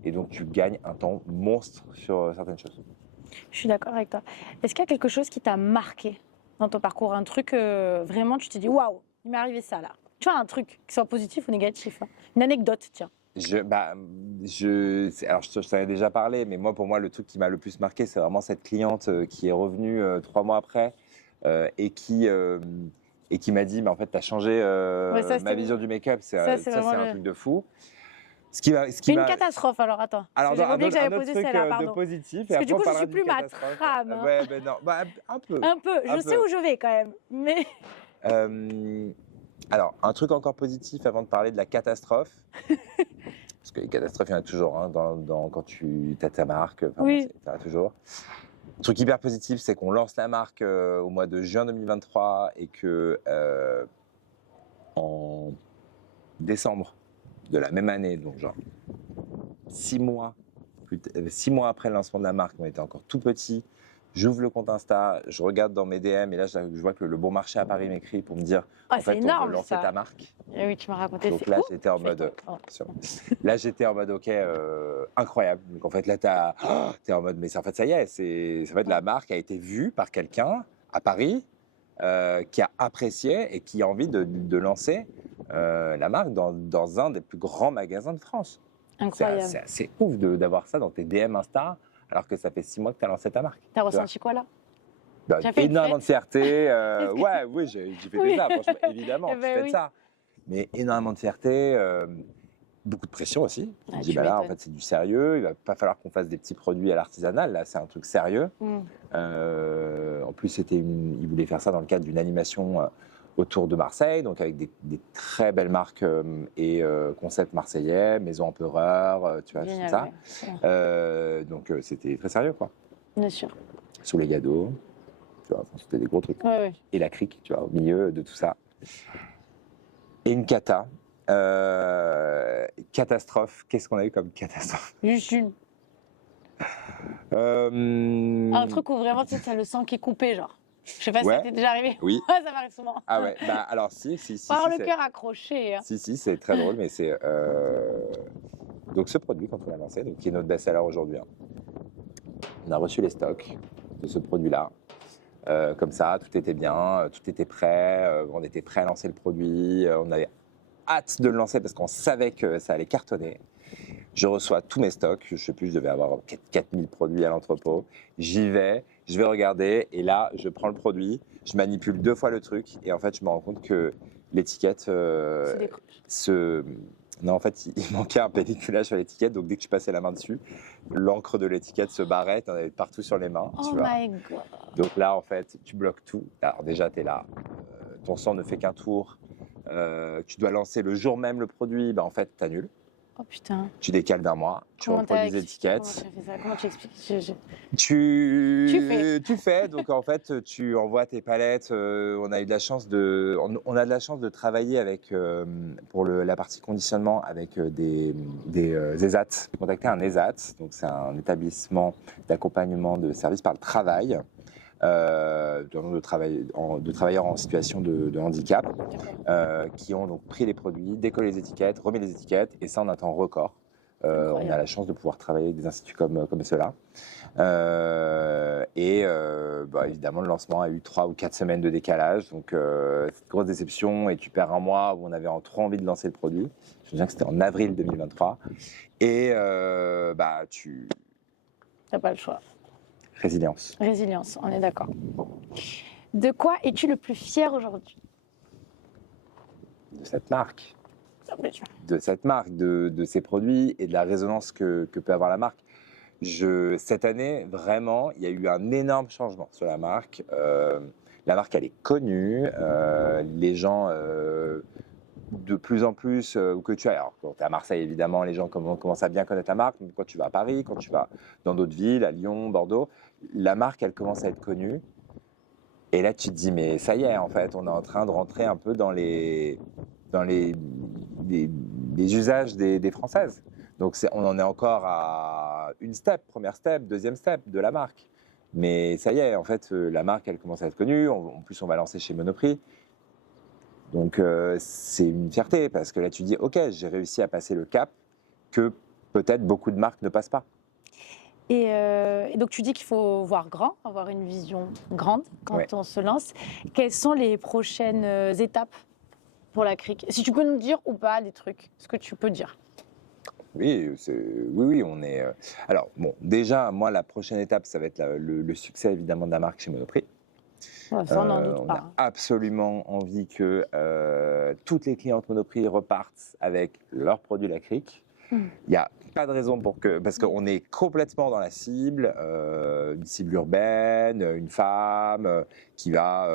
Et donc, tu gagnes un temps monstre sur certaines choses. Je suis d'accord avec toi. Est-ce qu'il y a quelque chose qui t'a marqué dans ton parcours? Un truc, vraiment, tu t'es dit, waouh, il m'est arrivé ça là. Tu vois, un truc, qui soit positif ou négatif. Hein. Une anecdote, tiens. Alors, je t'en ai déjà parlé, mais pour moi, le truc qui m'a le plus marqué, c'est vraiment cette cliente qui est revenue 3 mois après et qui m'a dit, mais en fait, tu as changé ma vision du make-up. C'est un truc de fou. C'est une catastrophe, alors attends. Alors, j'avais oublié que j'avais posé celle-là, pardon. De positif. Parce que du coup, je ne suis plus ma trame. Hein. Ouais, ben non, un peu. Un peu, je sais où je vais quand même. Mais... Alors, un truc encore positif avant de parler de la catastrophe. Parce que les catastrophes, il y en a toujours hein, quand tu as ta marque. Oui. Il y en a toujours. Un truc hyper positif, c'est qu'on lance la marque au mois de juin 2023 et que en décembre de la même année, donc genre 6 mois après le lancement de la marque, on était encore tout petit. J'ouvre le compte Insta, je regarde dans mes DM et là je vois que le Bon Marché à Paris m'écrit pour me dire en fait énorme, on veut lancer ta marque. Et oui, tu m'as raconté. Donc là j'étais en mode ok incroyable. Donc en fait là t'es en mode mais en fait ça y est, la marque a été vue par quelqu'un à Paris qui a apprécié et qui a envie de lancer la marque dans un des plus grands magasins de France. Incroyable. C'est assez ouf d'avoir ça dans tes DM Insta. Alors que ça fait 6 mois que tu as lancé ta marque. T'as ressenti quoi là? Énormément de fierté. Oui, j'ai fait ça, franchement, évidemment, tu fais ça. Mais énormément de fierté, beaucoup de pression aussi. Je me dis, là, en fait, c'est du sérieux. Il va pas falloir qu'on fasse des petits produits à l'artisanal. Là, c'est un truc sérieux. En plus, il voulait faire ça dans le cadre d'une animation autour de Marseille, donc avec des très belles marques et concepts marseillais, Maison Empereur, tu vois, tout ça. Ouais. Donc c'était très sérieux, quoi. Bien sûr. Sous les Gados, tu vois, c'était des gros trucs. Ouais. Et la crique, tu vois, au milieu de tout ça. Et une catastrophe. Qu'est-ce qu'on a eu comme catastrophe? Juste une. Un truc où vraiment, tu sais, t'as le sang qui est coupé, genre. Je sais pas si ça t'est déjà arrivé. Oui. Ça m'arrive souvent. Ah ouais, alors si. Par le cœur accroché. Hein. Si, c'est très drôle, mais c'est... Donc ce produit, quand on l'a lancé, donc, qui est notre best-seller aujourd'hui, hein, on a reçu les stocks de ce produit-là. Comme ça, tout était bien, tout était prêt, on était prêt à lancer le produit, on avait hâte de le lancer parce qu'on savait que ça allait cartonner. Je reçois tous mes stocks, je ne sais plus, je devais avoir 4000 produits à l'entrepôt. J'y vais, je vais regarder et là, je prends le produit, je manipule 2 fois le truc et en fait, je me rends compte que l'étiquette Non, en fait, il manquait un pelliculage sur l'étiquette, donc dès que je passais la main dessus, l'encre de l'étiquette se barrait, t'en avais partout sur les mains. Oh my God. Donc là, en fait, tu bloques tout. Alors déjà, t'es là, ton sang ne fait qu'un tour, tu dois lancer le jour même le produit, en fait, t'annules. Oh putain. Tu décales d'un mois, tu reproduis les étiquettes. Comment tu expliques? Tu fais, donc en fait, tu envoies tes palettes. On a de la chance de travailler avec, pour la partie conditionnement avec des ESAT. J'ai contacté un ESAT, donc c'est un établissement d'accompagnement de services par le travail. De travailleurs en situation de handicap qui ont donc pris les produits, décollé les étiquettes, remis les étiquettes et ça en un temps record. On a la chance de pouvoir travailler avec des instituts comme ceux-là. Évidemment, le lancement a eu 3 ou 4 semaines de décalage. Donc, c'est une grosse déception. Et tu perds un mois où on avait trop envie de lancer le produit. Je me souviens que c'était en avril 2023. Et tu... T'as pas le choix. Résilience. Résilience, on est d'accord. De quoi es-tu le plus fier aujourd'hui? De cette marque. De cette marque, de ces produits et de la résonance que peut avoir la marque. Cette année, vraiment, il y a eu un énorme changement sur la marque. La marque, elle est connue. Les gens, de plus en plus, que tu as. Alors, quand tu es à Marseille, évidemment, les gens commencent à bien connaître la marque. Mais quand tu vas à Paris, quand tu vas dans d'autres villes, à Lyon, Bordeaux, la marque, elle commence à être connue. Et là, tu te dis, mais ça y est, en fait, on est en train de rentrer un peu dans les usages des Françaises. Donc, on en est encore à première step, deuxième step de la marque. Mais ça y est, en fait, la marque, elle commence à être connue. En plus, on va lancer chez Monoprix. Donc, c'est une fierté parce que là, tu dis, OK, j'ai réussi à passer le cap que peut-être beaucoup de marques ne passent pas. Et donc, tu dis qu'il faut voir grand, avoir une vision grande quand on se lance. Quelles sont les prochaines étapes pour la crique? Si tu peux nous dire ou pas des trucs, ce que tu peux dire. Oui, on est... Alors, bon, déjà, moi, la prochaine étape, ça va être le succès, évidemment, de la marque chez Monoprix. Ouais, ça, on n'en doute On pas. a absolument envie que toutes les clientes Monoprix repartent avec leurs produits La Crique. Il n'y a pas de raison parce qu'on est complètement dans la cible, une cible urbaine, une femme qui va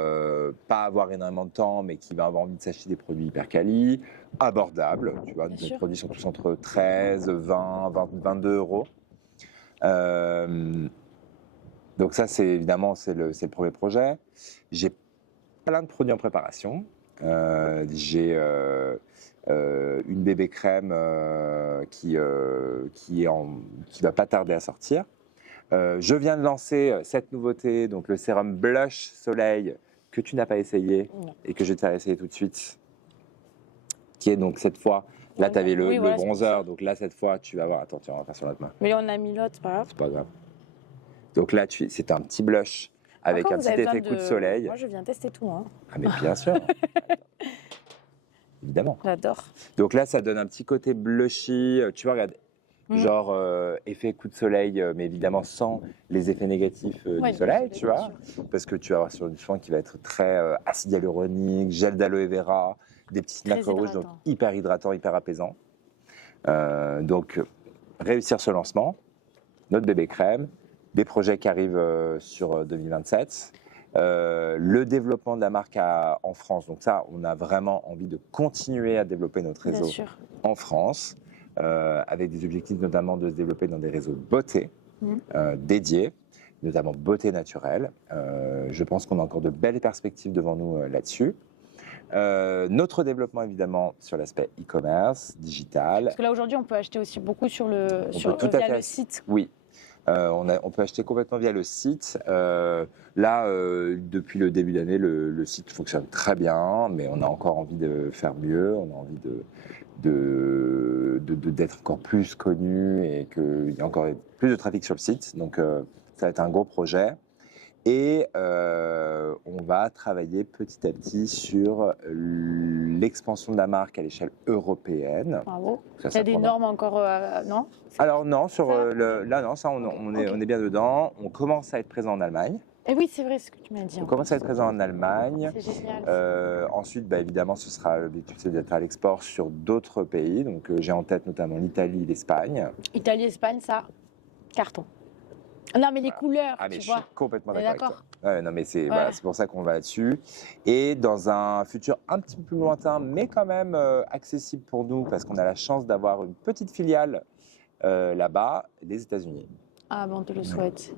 pas avoir énormément de temps, mais qui va avoir envie de s'acheter des produits hyper quali, abordables. Tu vois, nos produits sont tous entre 13, 20, 22 euros. Donc ça, c'est évidemment le premier projet. J'ai plein de produits en préparation. J'ai une bébé crème qui va pas tarder à sortir. Je viens de lancer cette nouveauté, donc le sérum Blush Soleil que tu n'as pas essayé et que je vais te faire essayer tout de suite, qui est donc cette fois, là tu avais le bronzer, donc là cette fois tu vas voir, attends, on va faire sur l'autre main. Mais là on a mis l'autre, c'est pas grave. C'est pas grave. Donc là c'est un petit blush avec un petit effet coup de soleil. Moi je viens tester tout. Hein. Ah mais bien sûr. Évidemment. J'adore. Donc là, ça donne un petit côté blushy. Tu vois, regarde, genre effet coup de soleil, mais évidemment sans les effets négatifs du soleil, tu vois. Parce que tu vas avoir sur une soin qui va être très acide hyaluronique, gel d'aloe vera, des petits nacres rouges, donc hyper hydratant, hyper apaisant. Donc, réussir ce lancement, notre bébé crème, des projets qui arrivent sur 2027. Le développement de la marque en France. Donc ça, on a vraiment envie de continuer à développer notre réseau en France, avec des objectifs notamment de se développer dans des réseaux de beauté dédiés, notamment beauté naturelle. Je pense qu'on a encore de belles perspectives devant nous là-dessus. Notre développement évidemment sur l'aspect e-commerce, digital. Parce que là aujourd'hui, on peut acheter aussi beaucoup via le site. Oui. On peut acheter complètement via le site. Depuis le début d'année, le site fonctionne très bien, mais on a encore envie de faire mieux. On a envie d'être encore plus connu et qu'il y ait encore plus de trafic sur le site. Donc, ça va être un gros projet. Et on va travailler petit à petit sur l'expansion de la marque à l'échelle européenne. Bravo. Il y a des normes encore, non? Alors non, on est bien dedans. On commence à être présent en Allemagne. Et oui, c'est vrai ce que tu m'as dit. On commence à être présent en Allemagne. C'est génial. Ensuite, évidemment, ce sera l'objectif, c'est d'être à l'export sur d'autres pays. Donc j'ai en tête notamment l'Italie, l'Espagne. Italie, Espagne, ça, carton. Non, mais les couleurs, mais tu je vois. suis complètement d'accord avec toi. Ouais, non, mais c'est Ouais. pour ça qu'on va là-dessus. Et dans un futur un petit peu plus lointain, mais quand même accessible pour nous, parce qu'on a la chance d'avoir une petite filiale là-bas, les États-Unis. Ah, bon, on te le souhaite.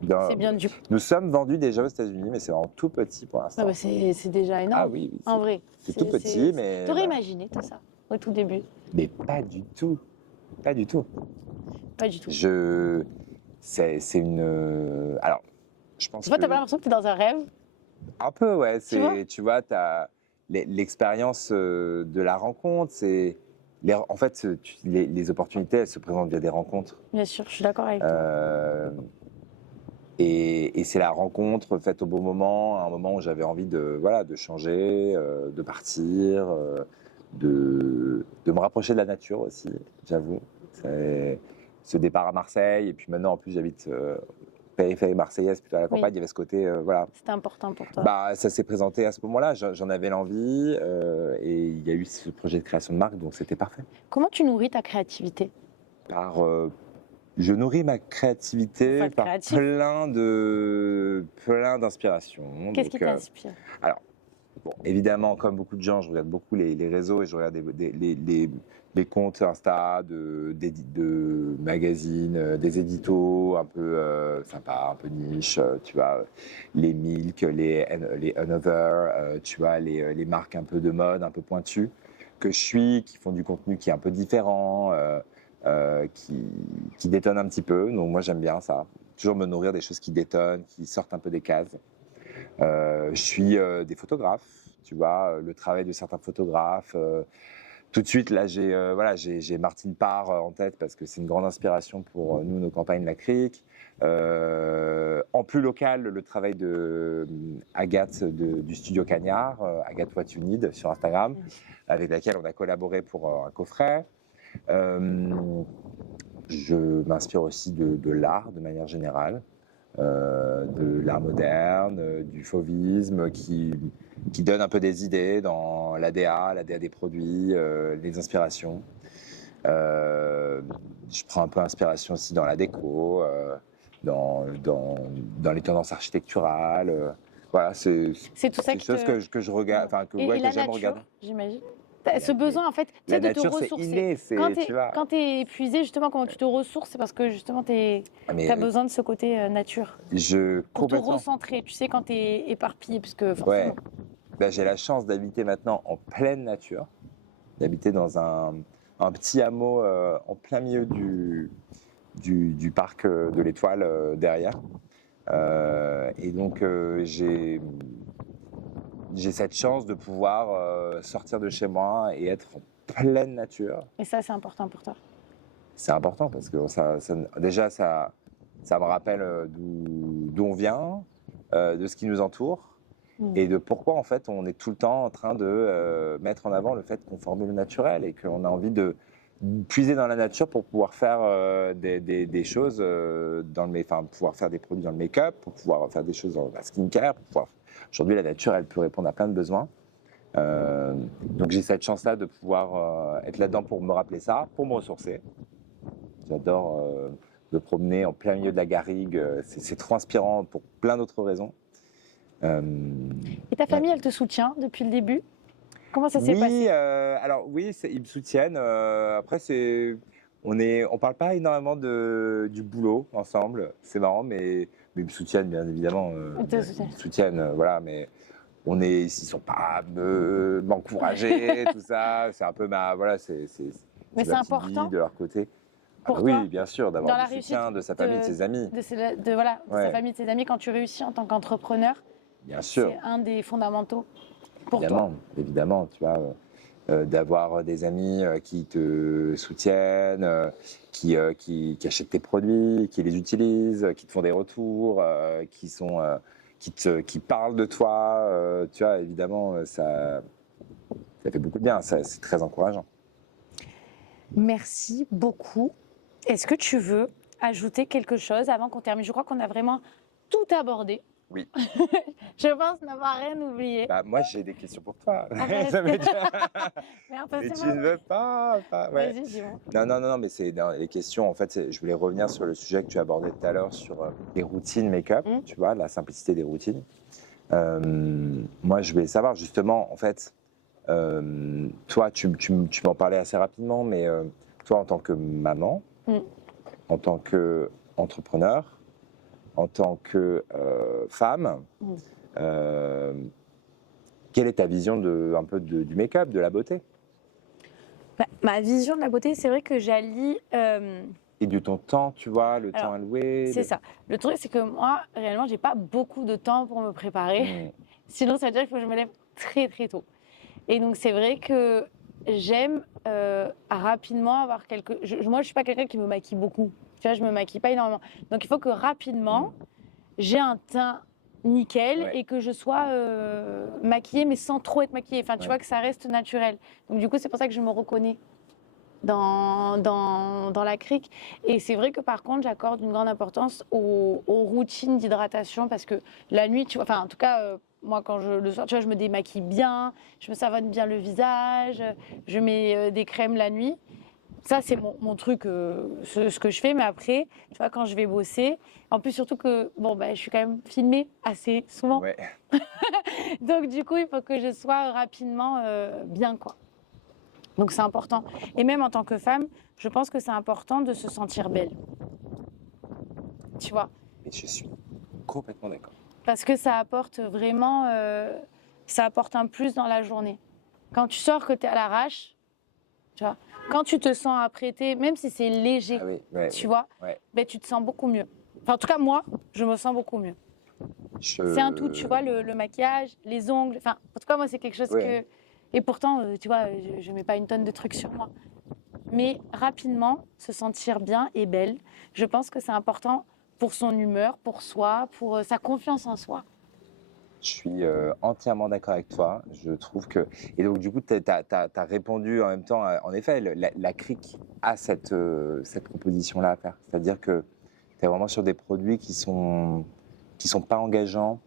C'est bien du. Nous sommes vendus déjà aux États-Unis, mais c'est vraiment tout petit pour l'instant. Ah, c'est déjà énorme. Ah oui, en vrai. C'est tout petit, mais. T'aurais imaginé tout ça au tout début? Mais pas du tout. Pas du tout. Pas du tout. C'est une. Alors, je pense. Tu vois, t'as pas l'impression que t'es dans un rêve? Un peu, ouais. Tu vois, t'as l'expérience de la rencontre. En fait, les opportunités, elles se présentent via des rencontres. Bien sûr, je suis d'accord avec toi. Et c'est la rencontre faite au bon moment, à un moment où j'avais envie de changer, de partir, de me rapprocher de la nature aussi, j'avoue. C'est ce départ à Marseille, et puis maintenant, en plus, j'habite périphérie marseillaise, plutôt à la campagne, il y avait ce côté, voilà. C'était important pour toi. Bah, ça s'est présenté à ce moment-là, j'en avais l'envie, et il y a eu ce projet de création de marque, donc c'était parfait. Comment tu nourris ta créativité? Je nourris ma créativité Faut être par créatif. plein d'inspirations. Qu'est-ce qui t'inspire? Alors, bon, évidemment, comme beaucoup de gens, je regarde beaucoup les réseaux et je regarde les comptes Insta de magazines, des éditos un peu sympas, un peu niche, tu vois, les Milk, les Another, tu vois, les marques un peu de mode, un peu pointues, que je suis, qui font du contenu qui est un peu différent, qui détonnent un petit peu. Donc moi, j'aime bien ça. Toujours me nourrir des choses qui détonnent, qui sortent un peu des cases. Je suis des photographes, tu vois, le travail de certains photographes. Tout de suite, là, j'ai Martine Parr en tête parce que c'est une grande inspiration pour nous, nos campagnes La Crique. En plus local, le travail de Agathe du studio Cagnard, Agathe What You Need sur Instagram, avec laquelle on a collaboré pour un coffret. Je m'inspire aussi de l'art de manière générale. De l'art moderne, du fauvisme qui donne un peu des idées dans l'ADA des produits, les inspirations. Je prends un peu inspiration aussi dans la déco, dans les tendances architecturales. Voilà, c'est tout ça des choses que je regarde, enfin que et la j'aime nature, regarder. j'imagine. Ce besoin, en fait, La de te nature, c'est ressourcer. inné, tu vois. Quand tu es épuisé, justement, comment tu te ressources? C'est parce que, justement, tu as besoin de ce côté nature. Pour te recentrer, tu sais, quand tu es éparpillé, puisque forcément. Ouais. Ben, j'ai la chance d'habiter maintenant en pleine nature, d'habiter dans un petit hameau en plein milieu du parc de l'Étoile derrière. Et donc, j'ai cette chance de pouvoir sortir de chez moi et être en pleine nature. Et ça, c'est important pour toi? C'est important parce que déjà, ça me rappelle d'où on vient, de ce qui nous entoure. Et de pourquoi, en fait, on est tout le temps en train de mettre en avant le fait qu'on forme le naturel et qu'on a envie de puiser dans la nature pour pouvoir faire des choses pouvoir faire des produits dans le make-up, pour pouvoir faire des choses dans la skincare. Aujourd'hui, la nature, elle peut répondre à plein de besoins. Donc, j'ai cette chance-là de pouvoir être là-dedans pour me rappeler ça, pour me ressourcer. J'adore me promener en plein milieu de la garrigue. C'est trop inspirant pour plein d'autres raisons. Et ta famille, elle te soutient depuis le début? Comment ça s'est passé? Alors oui, ils me soutiennent. Après, on parle pas énormément du boulot ensemble. C'est marrant, mais ils me soutiennent bien évidemment. Ils me soutiennent, voilà. Mais ils sont pas à m'encourager, tout ça. C'est un peu Mais c'est important de leur côté. pour oui, toi, bien sûr, d'avoir du soutien de sa famille, de ses amis. De sa famille, de ses amis quand tu réussis en tant qu'entrepreneur. Bien sûr. C'est un des fondamentaux pour évidemment, toi. Évidemment, tu vois, d'avoir des amis qui te soutiennent, qui achètent tes produits, qui les utilisent, qui te font des retours, qui parlent de toi, tu vois, évidemment, ça fait beaucoup de bien, c'est très encourageant. Merci beaucoup. Est-ce que tu veux ajouter quelque chose avant qu'on termine? Je crois qu'on a vraiment tout abordé. Oui. Je pense n'avoir rien oublié. Bah, moi, j'ai des questions pour toi. Ça veut dire... Mais tu ne veux pas ouais. Vas-y, dis-moi. Non, mais c'est dans les questions. En fait, je voulais revenir sur le sujet que tu abordais tout à l'heure sur les routines make-up, tu vois, la simplicité des routines. Moi, je voulais savoir justement, en fait, toi, tu m'en parlais assez rapidement, mais toi, en tant que maman, en tant qu'entrepreneur, en tant que femme, quelle est ta vision un peu du make-up, de la beauté? Ma vision de la beauté, c'est vrai que j'allie... Et de ton temps, tu vois, le temps alloué. C'est ça. Le truc, c'est que moi, réellement, j'ai pas beaucoup de temps pour me préparer. Sinon, ça veut dire qu'il faut que je me lève très, très tôt. Et donc, c'est vrai que j'aime rapidement avoir moi, je suis pas quelqu'un qui me maquille beaucoup. Tu vois, je me maquille pas énormément. Donc, il faut que rapidement, j'ai un teint nickel et que je sois maquillée, mais sans trop être maquillée. Enfin, tu vois, que ça reste naturel. Donc, du coup, c'est pour ça que je me reconnais dans la crique. Et c'est vrai que par contre, j'accorde une grande importance aux routines d'hydratation parce que la nuit, tu vois, enfin, en tout cas, moi, le soir, tu vois, je me démaquille bien, je me savonne bien le visage, je mets des crèmes la nuit. Ça, c'est mon truc, ce que je fais. Mais après, tu vois, quand je vais bosser, en plus, surtout que, bon, je suis quand même filmée assez souvent. Ouais. Donc, du coup, il faut que je sois rapidement bien, quoi. Donc, c'est important. Et même en tant que femme, je pense que c'est important de se sentir belle. Tu vois? Et je suis complètement d'accord. Parce que ça apporte vraiment, ça apporte un plus dans la journée. Quand tu sors, que tu es à l'arrache, tu vois, quand tu te sens apprêtée, même si c'est léger, tu vois, tu te sens beaucoup mieux. Enfin, en tout cas, moi, je me sens beaucoup mieux. C'est un tout, tu vois, le maquillage, les ongles. Enfin, en tout cas, moi, c'est quelque chose que... Et pourtant, tu vois, je ne mets pas une tonne de trucs sur moi. Mais rapidement, se sentir bien et belle, je pense que c'est important pour son humeur, pour soi, pour sa confiance en soi. Je suis entièrement d'accord avec toi. Je trouve que... Et donc, du coup, tu as répondu en même temps. En effet, la crique a cette proposition-là à faire. C'est-à-dire que tu es vraiment sur des produits qui sont pas engageants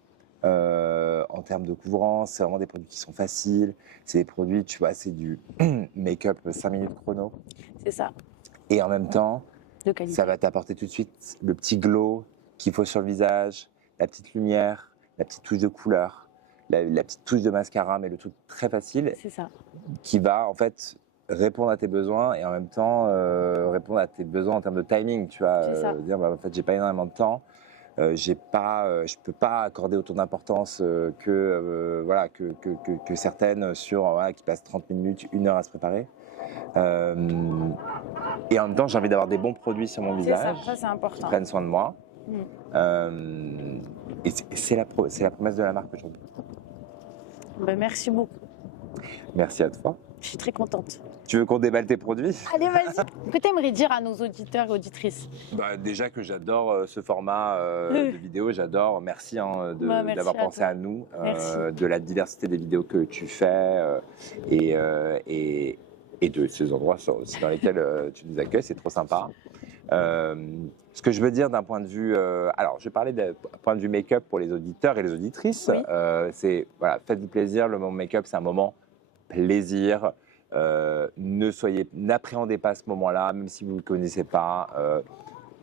en termes de couvrance. C'est vraiment des produits qui sont faciles. C'est des produits, tu vois, c'est du make-up 5 minutes chrono. C'est ça. Et en même temps, de qualité. Ça va t'apporter tout de suite le petit glow qu'il faut sur le visage, la petite lumière, la petite touche de couleur, la petite touche de mascara, mais le truc très facile. C'est ça. Qui va en fait répondre à tes besoins et en même temps répondre à tes besoins en termes de timing. Tu vois, dire en fait j'ai pas énormément de temps. Je peux pas accorder autant d'importance que certaines qui passent 30 minutes, 1 heure à se préparer. Et en même temps, j'ai envie d'avoir des bons produits sur mon visage. Ça c'est important. Qui prennent soin de moi. Et c'est la promesse de la marque aujourd'hui. Merci beaucoup. Merci à toi. Je suis très contente. Tu veux qu'on déballe tes produits? Allez, vas-y. Que t'aimerais dire à nos auditeurs et auditrices? Déjà que j'adore ce format de vidéo, j'adore. Merci d'avoir pensé à nous, de la diversité des vidéos que tu fais et de ces endroits aussi dans lesquels tu nous accueilles. C'est trop sympa. Ce que je veux dire d'un point de vue... alors, je vais parler d'un point de vue make-up pour les auditeurs et les auditrices. Oui. C'est, voilà, faites-vous plaisir. Le moment make-up, c'est un moment plaisir. N'appréhendez pas ce moment-là, même si vous ne le connaissez pas.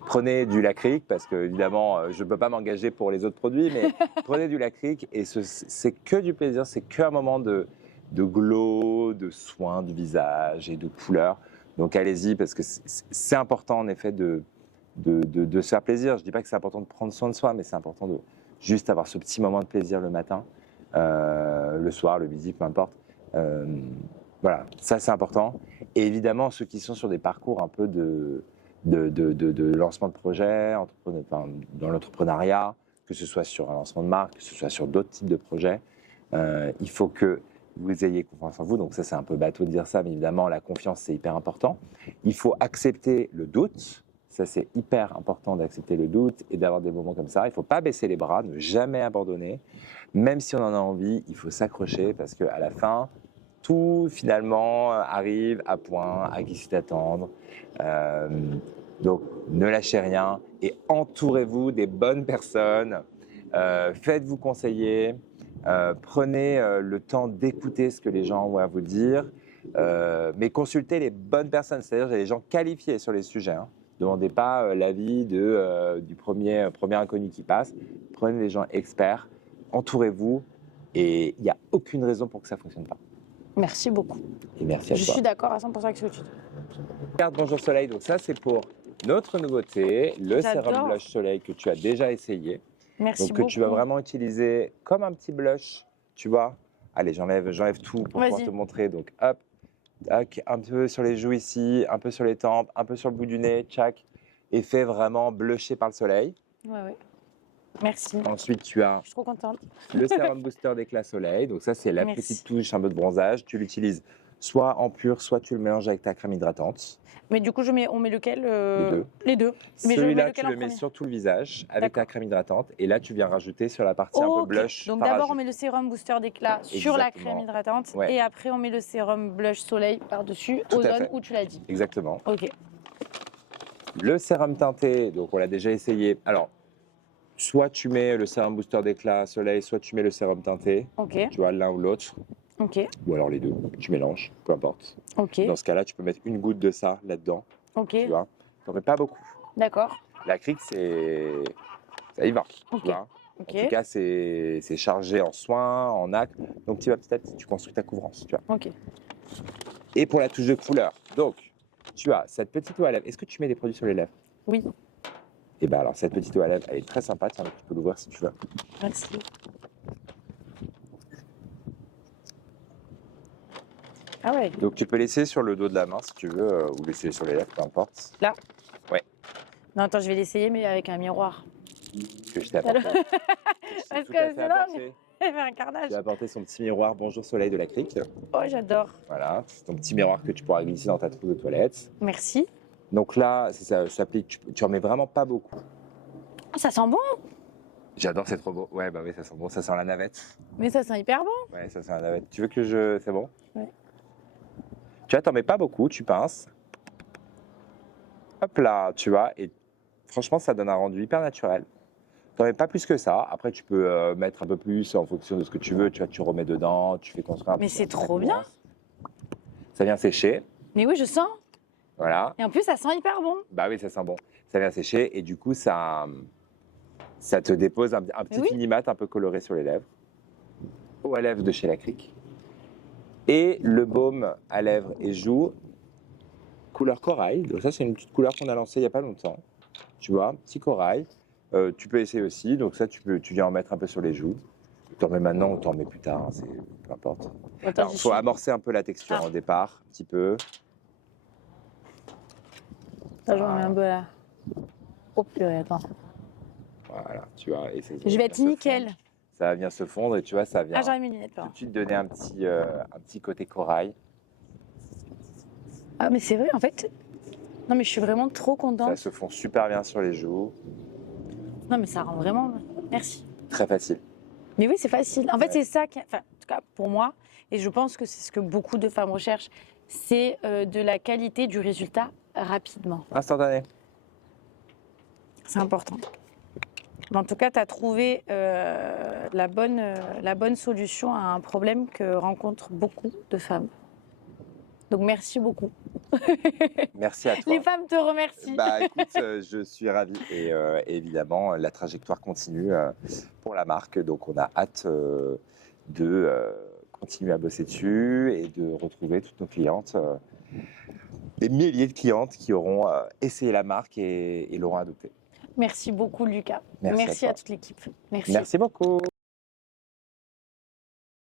Prenez du lacrylique, parce que évidemment, je ne peux pas m'engager pour les autres produits, mais prenez du lacrylique et c'est que du plaisir, c'est qu'un moment de glow, de soin du visage et de couleur. Donc allez-y, parce que c'est important en effet de se faire plaisir. Je ne dis pas que c'est important de prendre soin de soi, mais c'est important de juste avoir ce petit moment de plaisir le matin, le soir, le midi, peu importe. Voilà, ça c'est important. Et évidemment, ceux qui sont sur des parcours un peu de lancement de projet, dans l'entrepreneuriat, que ce soit sur un lancement de marque, que ce soit sur d'autres types de projets, il faut que vous ayez confiance en vous. Donc ça, c'est un peu bateau de dire ça, mais évidemment, la confiance, c'est hyper important. Il faut accepter le doute. Ça, c'est hyper important d'accepter le doute et d'avoir des moments comme ça. Il ne faut pas baisser les bras, ne jamais abandonner. Même si on en a envie, il faut s'accrocher parce qu'à la fin, tout finalement arrive à point, à qui s'y attendre. Donc, ne lâchez rien et entourez-vous des bonnes personnes. Faites-vous conseiller. Prenez le temps d'écouter ce que les gens ont à vous dire. Mais consultez les bonnes personnes, c'est-à-dire les gens qualifiés sur les sujets. Hein. Ne demandez pas l'avis du premier inconnu qui passe. Prenez des gens experts, entourez-vous et il n'y a aucune raison pour que ça ne fonctionne pas. Merci beaucoup. Et merci à toi. Je suis d'accord à 100% avec ce que tu dis. Regarde Bonjour Soleil, donc ça c'est pour notre nouveauté, le sérum blush Soleil que tu as déjà essayé. Merci donc, beaucoup. Que tu vas vraiment utiliser comme un petit blush, tu vois. Allez, j'enlève tout pour pouvoir te montrer. Donc hop, un peu sur les joues ici, un peu sur les tempes, un peu sur le bout du nez, tchac. Effet vraiment blushé par le soleil. Ouais. Merci. Ensuite, tu as je suis trop contente. Le sérum booster d'éclat soleil. Donc ça, c'est la petite touche un peu de bronzage. Tu l'utilises soit en pur, soit tu le mélanges avec ta crème hydratante. Mais du coup, on met lequel Les deux. Les deux. Mais je mets Celui-là, lequel tu en le mets premier sur tout le visage avec D'accord. ta crème hydratante. Et là, tu viens rajouter sur la partie un peu Ok. blush. Donc par d'abord, on ajout. met le sérum booster d'éclat sur la Exactement. crème hydratante. Ouais. Et après, on met le sérum blush soleil par-dessus, Tout à ozone, fait. où tu l'as dit. Exactement. Ok. Le sérum teinté, donc on l'a déjà essayé. Alors, soit tu mets le sérum booster d'éclat soleil, soit tu mets le sérum teinté. Ok. Tu vois, l'un ou l'autre. Ok. Ou alors les deux. Tu mélanges, peu importe. Ok. Dans ce cas-là, tu peux mettre une goutte de ça là-dedans. Ok. Tu vois. T'en mets pas beaucoup. D'accord. L'acrylique, ça y va. Ok. Tu vois. Ok. En tout cas, c'est chargé en soins, en actes. Donc, petit à petit, tu construis ta couvrance. Tu vois. Ok. Et pour la touche de couleur, donc, tu as cette petite eau à lèvres. Est-ce que tu mets des produits sur les lèvres? Oui. Et bien, alors, cette petite eau à lèvres, elle est très sympa. Tiens, tu peux l'ouvrir si tu veux. Merci. Ah ouais. Donc, tu peux laisser sur le dos de la main si tu veux, ou laisser sur les lèvres, peu importe. Là. Ouais. Non, attends, je vais l'essayer, mais avec un miroir. Que je t'ai apporté. Parce Tout que à fait sinon, apporté. il fait un carnage. Tu as apporté son petit miroir Bonjour Soleil de l'acrylique. Oh, j'adore. Voilà, c'est ton petit miroir que tu pourras glisser dans ta trousse de toilette. Merci. Donc là, ça s'applique, tu en mets vraiment pas beaucoup. Oh, ça sent bon. J'adore, c'est trop beau. Ouais, bah oui, ça sent bon, ça sent la navette. Mais ça sent hyper bon. Ouais, ça sent la navette. Tu veux que c'est bon? Ouais. Tu vois, t'en mets pas beaucoup, tu pinces. Hop là, tu vois, et franchement, ça donne un rendu hyper naturel. T'en mets pas plus que ça. Après, tu peux mettre un peu plus en fonction de ce que tu veux. Tu vois, tu remets dedans, tu fais construire un peu. Mais c'est trop bien. Ça vient sécher. Mais oui, je sens. Voilà. Et en plus, ça sent hyper bon. Bah oui, ça sent bon. Ça vient sécher et du coup, ça te dépose un petit Oui. finimat un peu coloré sur les lèvres. Eau à lèvres de chez Lacryque. Et le baume à lèvres et joues, couleur corail. Donc ça, c'est une petite couleur qu'on a lancée il n'y a pas longtemps. Tu vois, petit corail. Tu peux essayer aussi. Donc ça, tu viens en mettre un peu sur les joues. Tu en mets maintenant ou tu en mets plus tard, hein, peu importe. Attends, Il faut amorcer un peu la texture au départ, un petit peu. Attends, j'en mets un peu là. Oh purée, attends. Voilà, tu vois. Et Je vais être nickel. Ça vient se fondre et tu vois, ça vient Ah, j'aurais mes lunettes, tout pardon. de suite donner un petit côté corail. Ah, mais c'est vrai, en fait. Non, mais je suis vraiment trop Ça contente. se fond super bien sur les joues. Non, mais ça rend vraiment. Merci. Très facile. Mais oui, c'est facile. En fait, Ouais. c'est ça qui. Enfin, en tout cas, pour moi, et je pense que c'est ce que beaucoup de femmes recherchent, c'est de la qualité du résultat rapidement. Instantané. C'est important. Mais en tout cas, tu as trouvé la bonne solution à un problème que rencontrent beaucoup de femmes. Donc, merci beaucoup. Merci à toi. Les femmes te remercient. Bah écoute, je suis ravi et évidemment la trajectoire continue pour la marque, donc on a hâte de continuer à bosser dessus et de retrouver toutes nos clientes, des milliers de clientes qui auront essayé la marque et l'auront adoptée. Merci beaucoup, Lucas. Merci à Merci toi. à toute l'équipe. Merci. Merci beaucoup.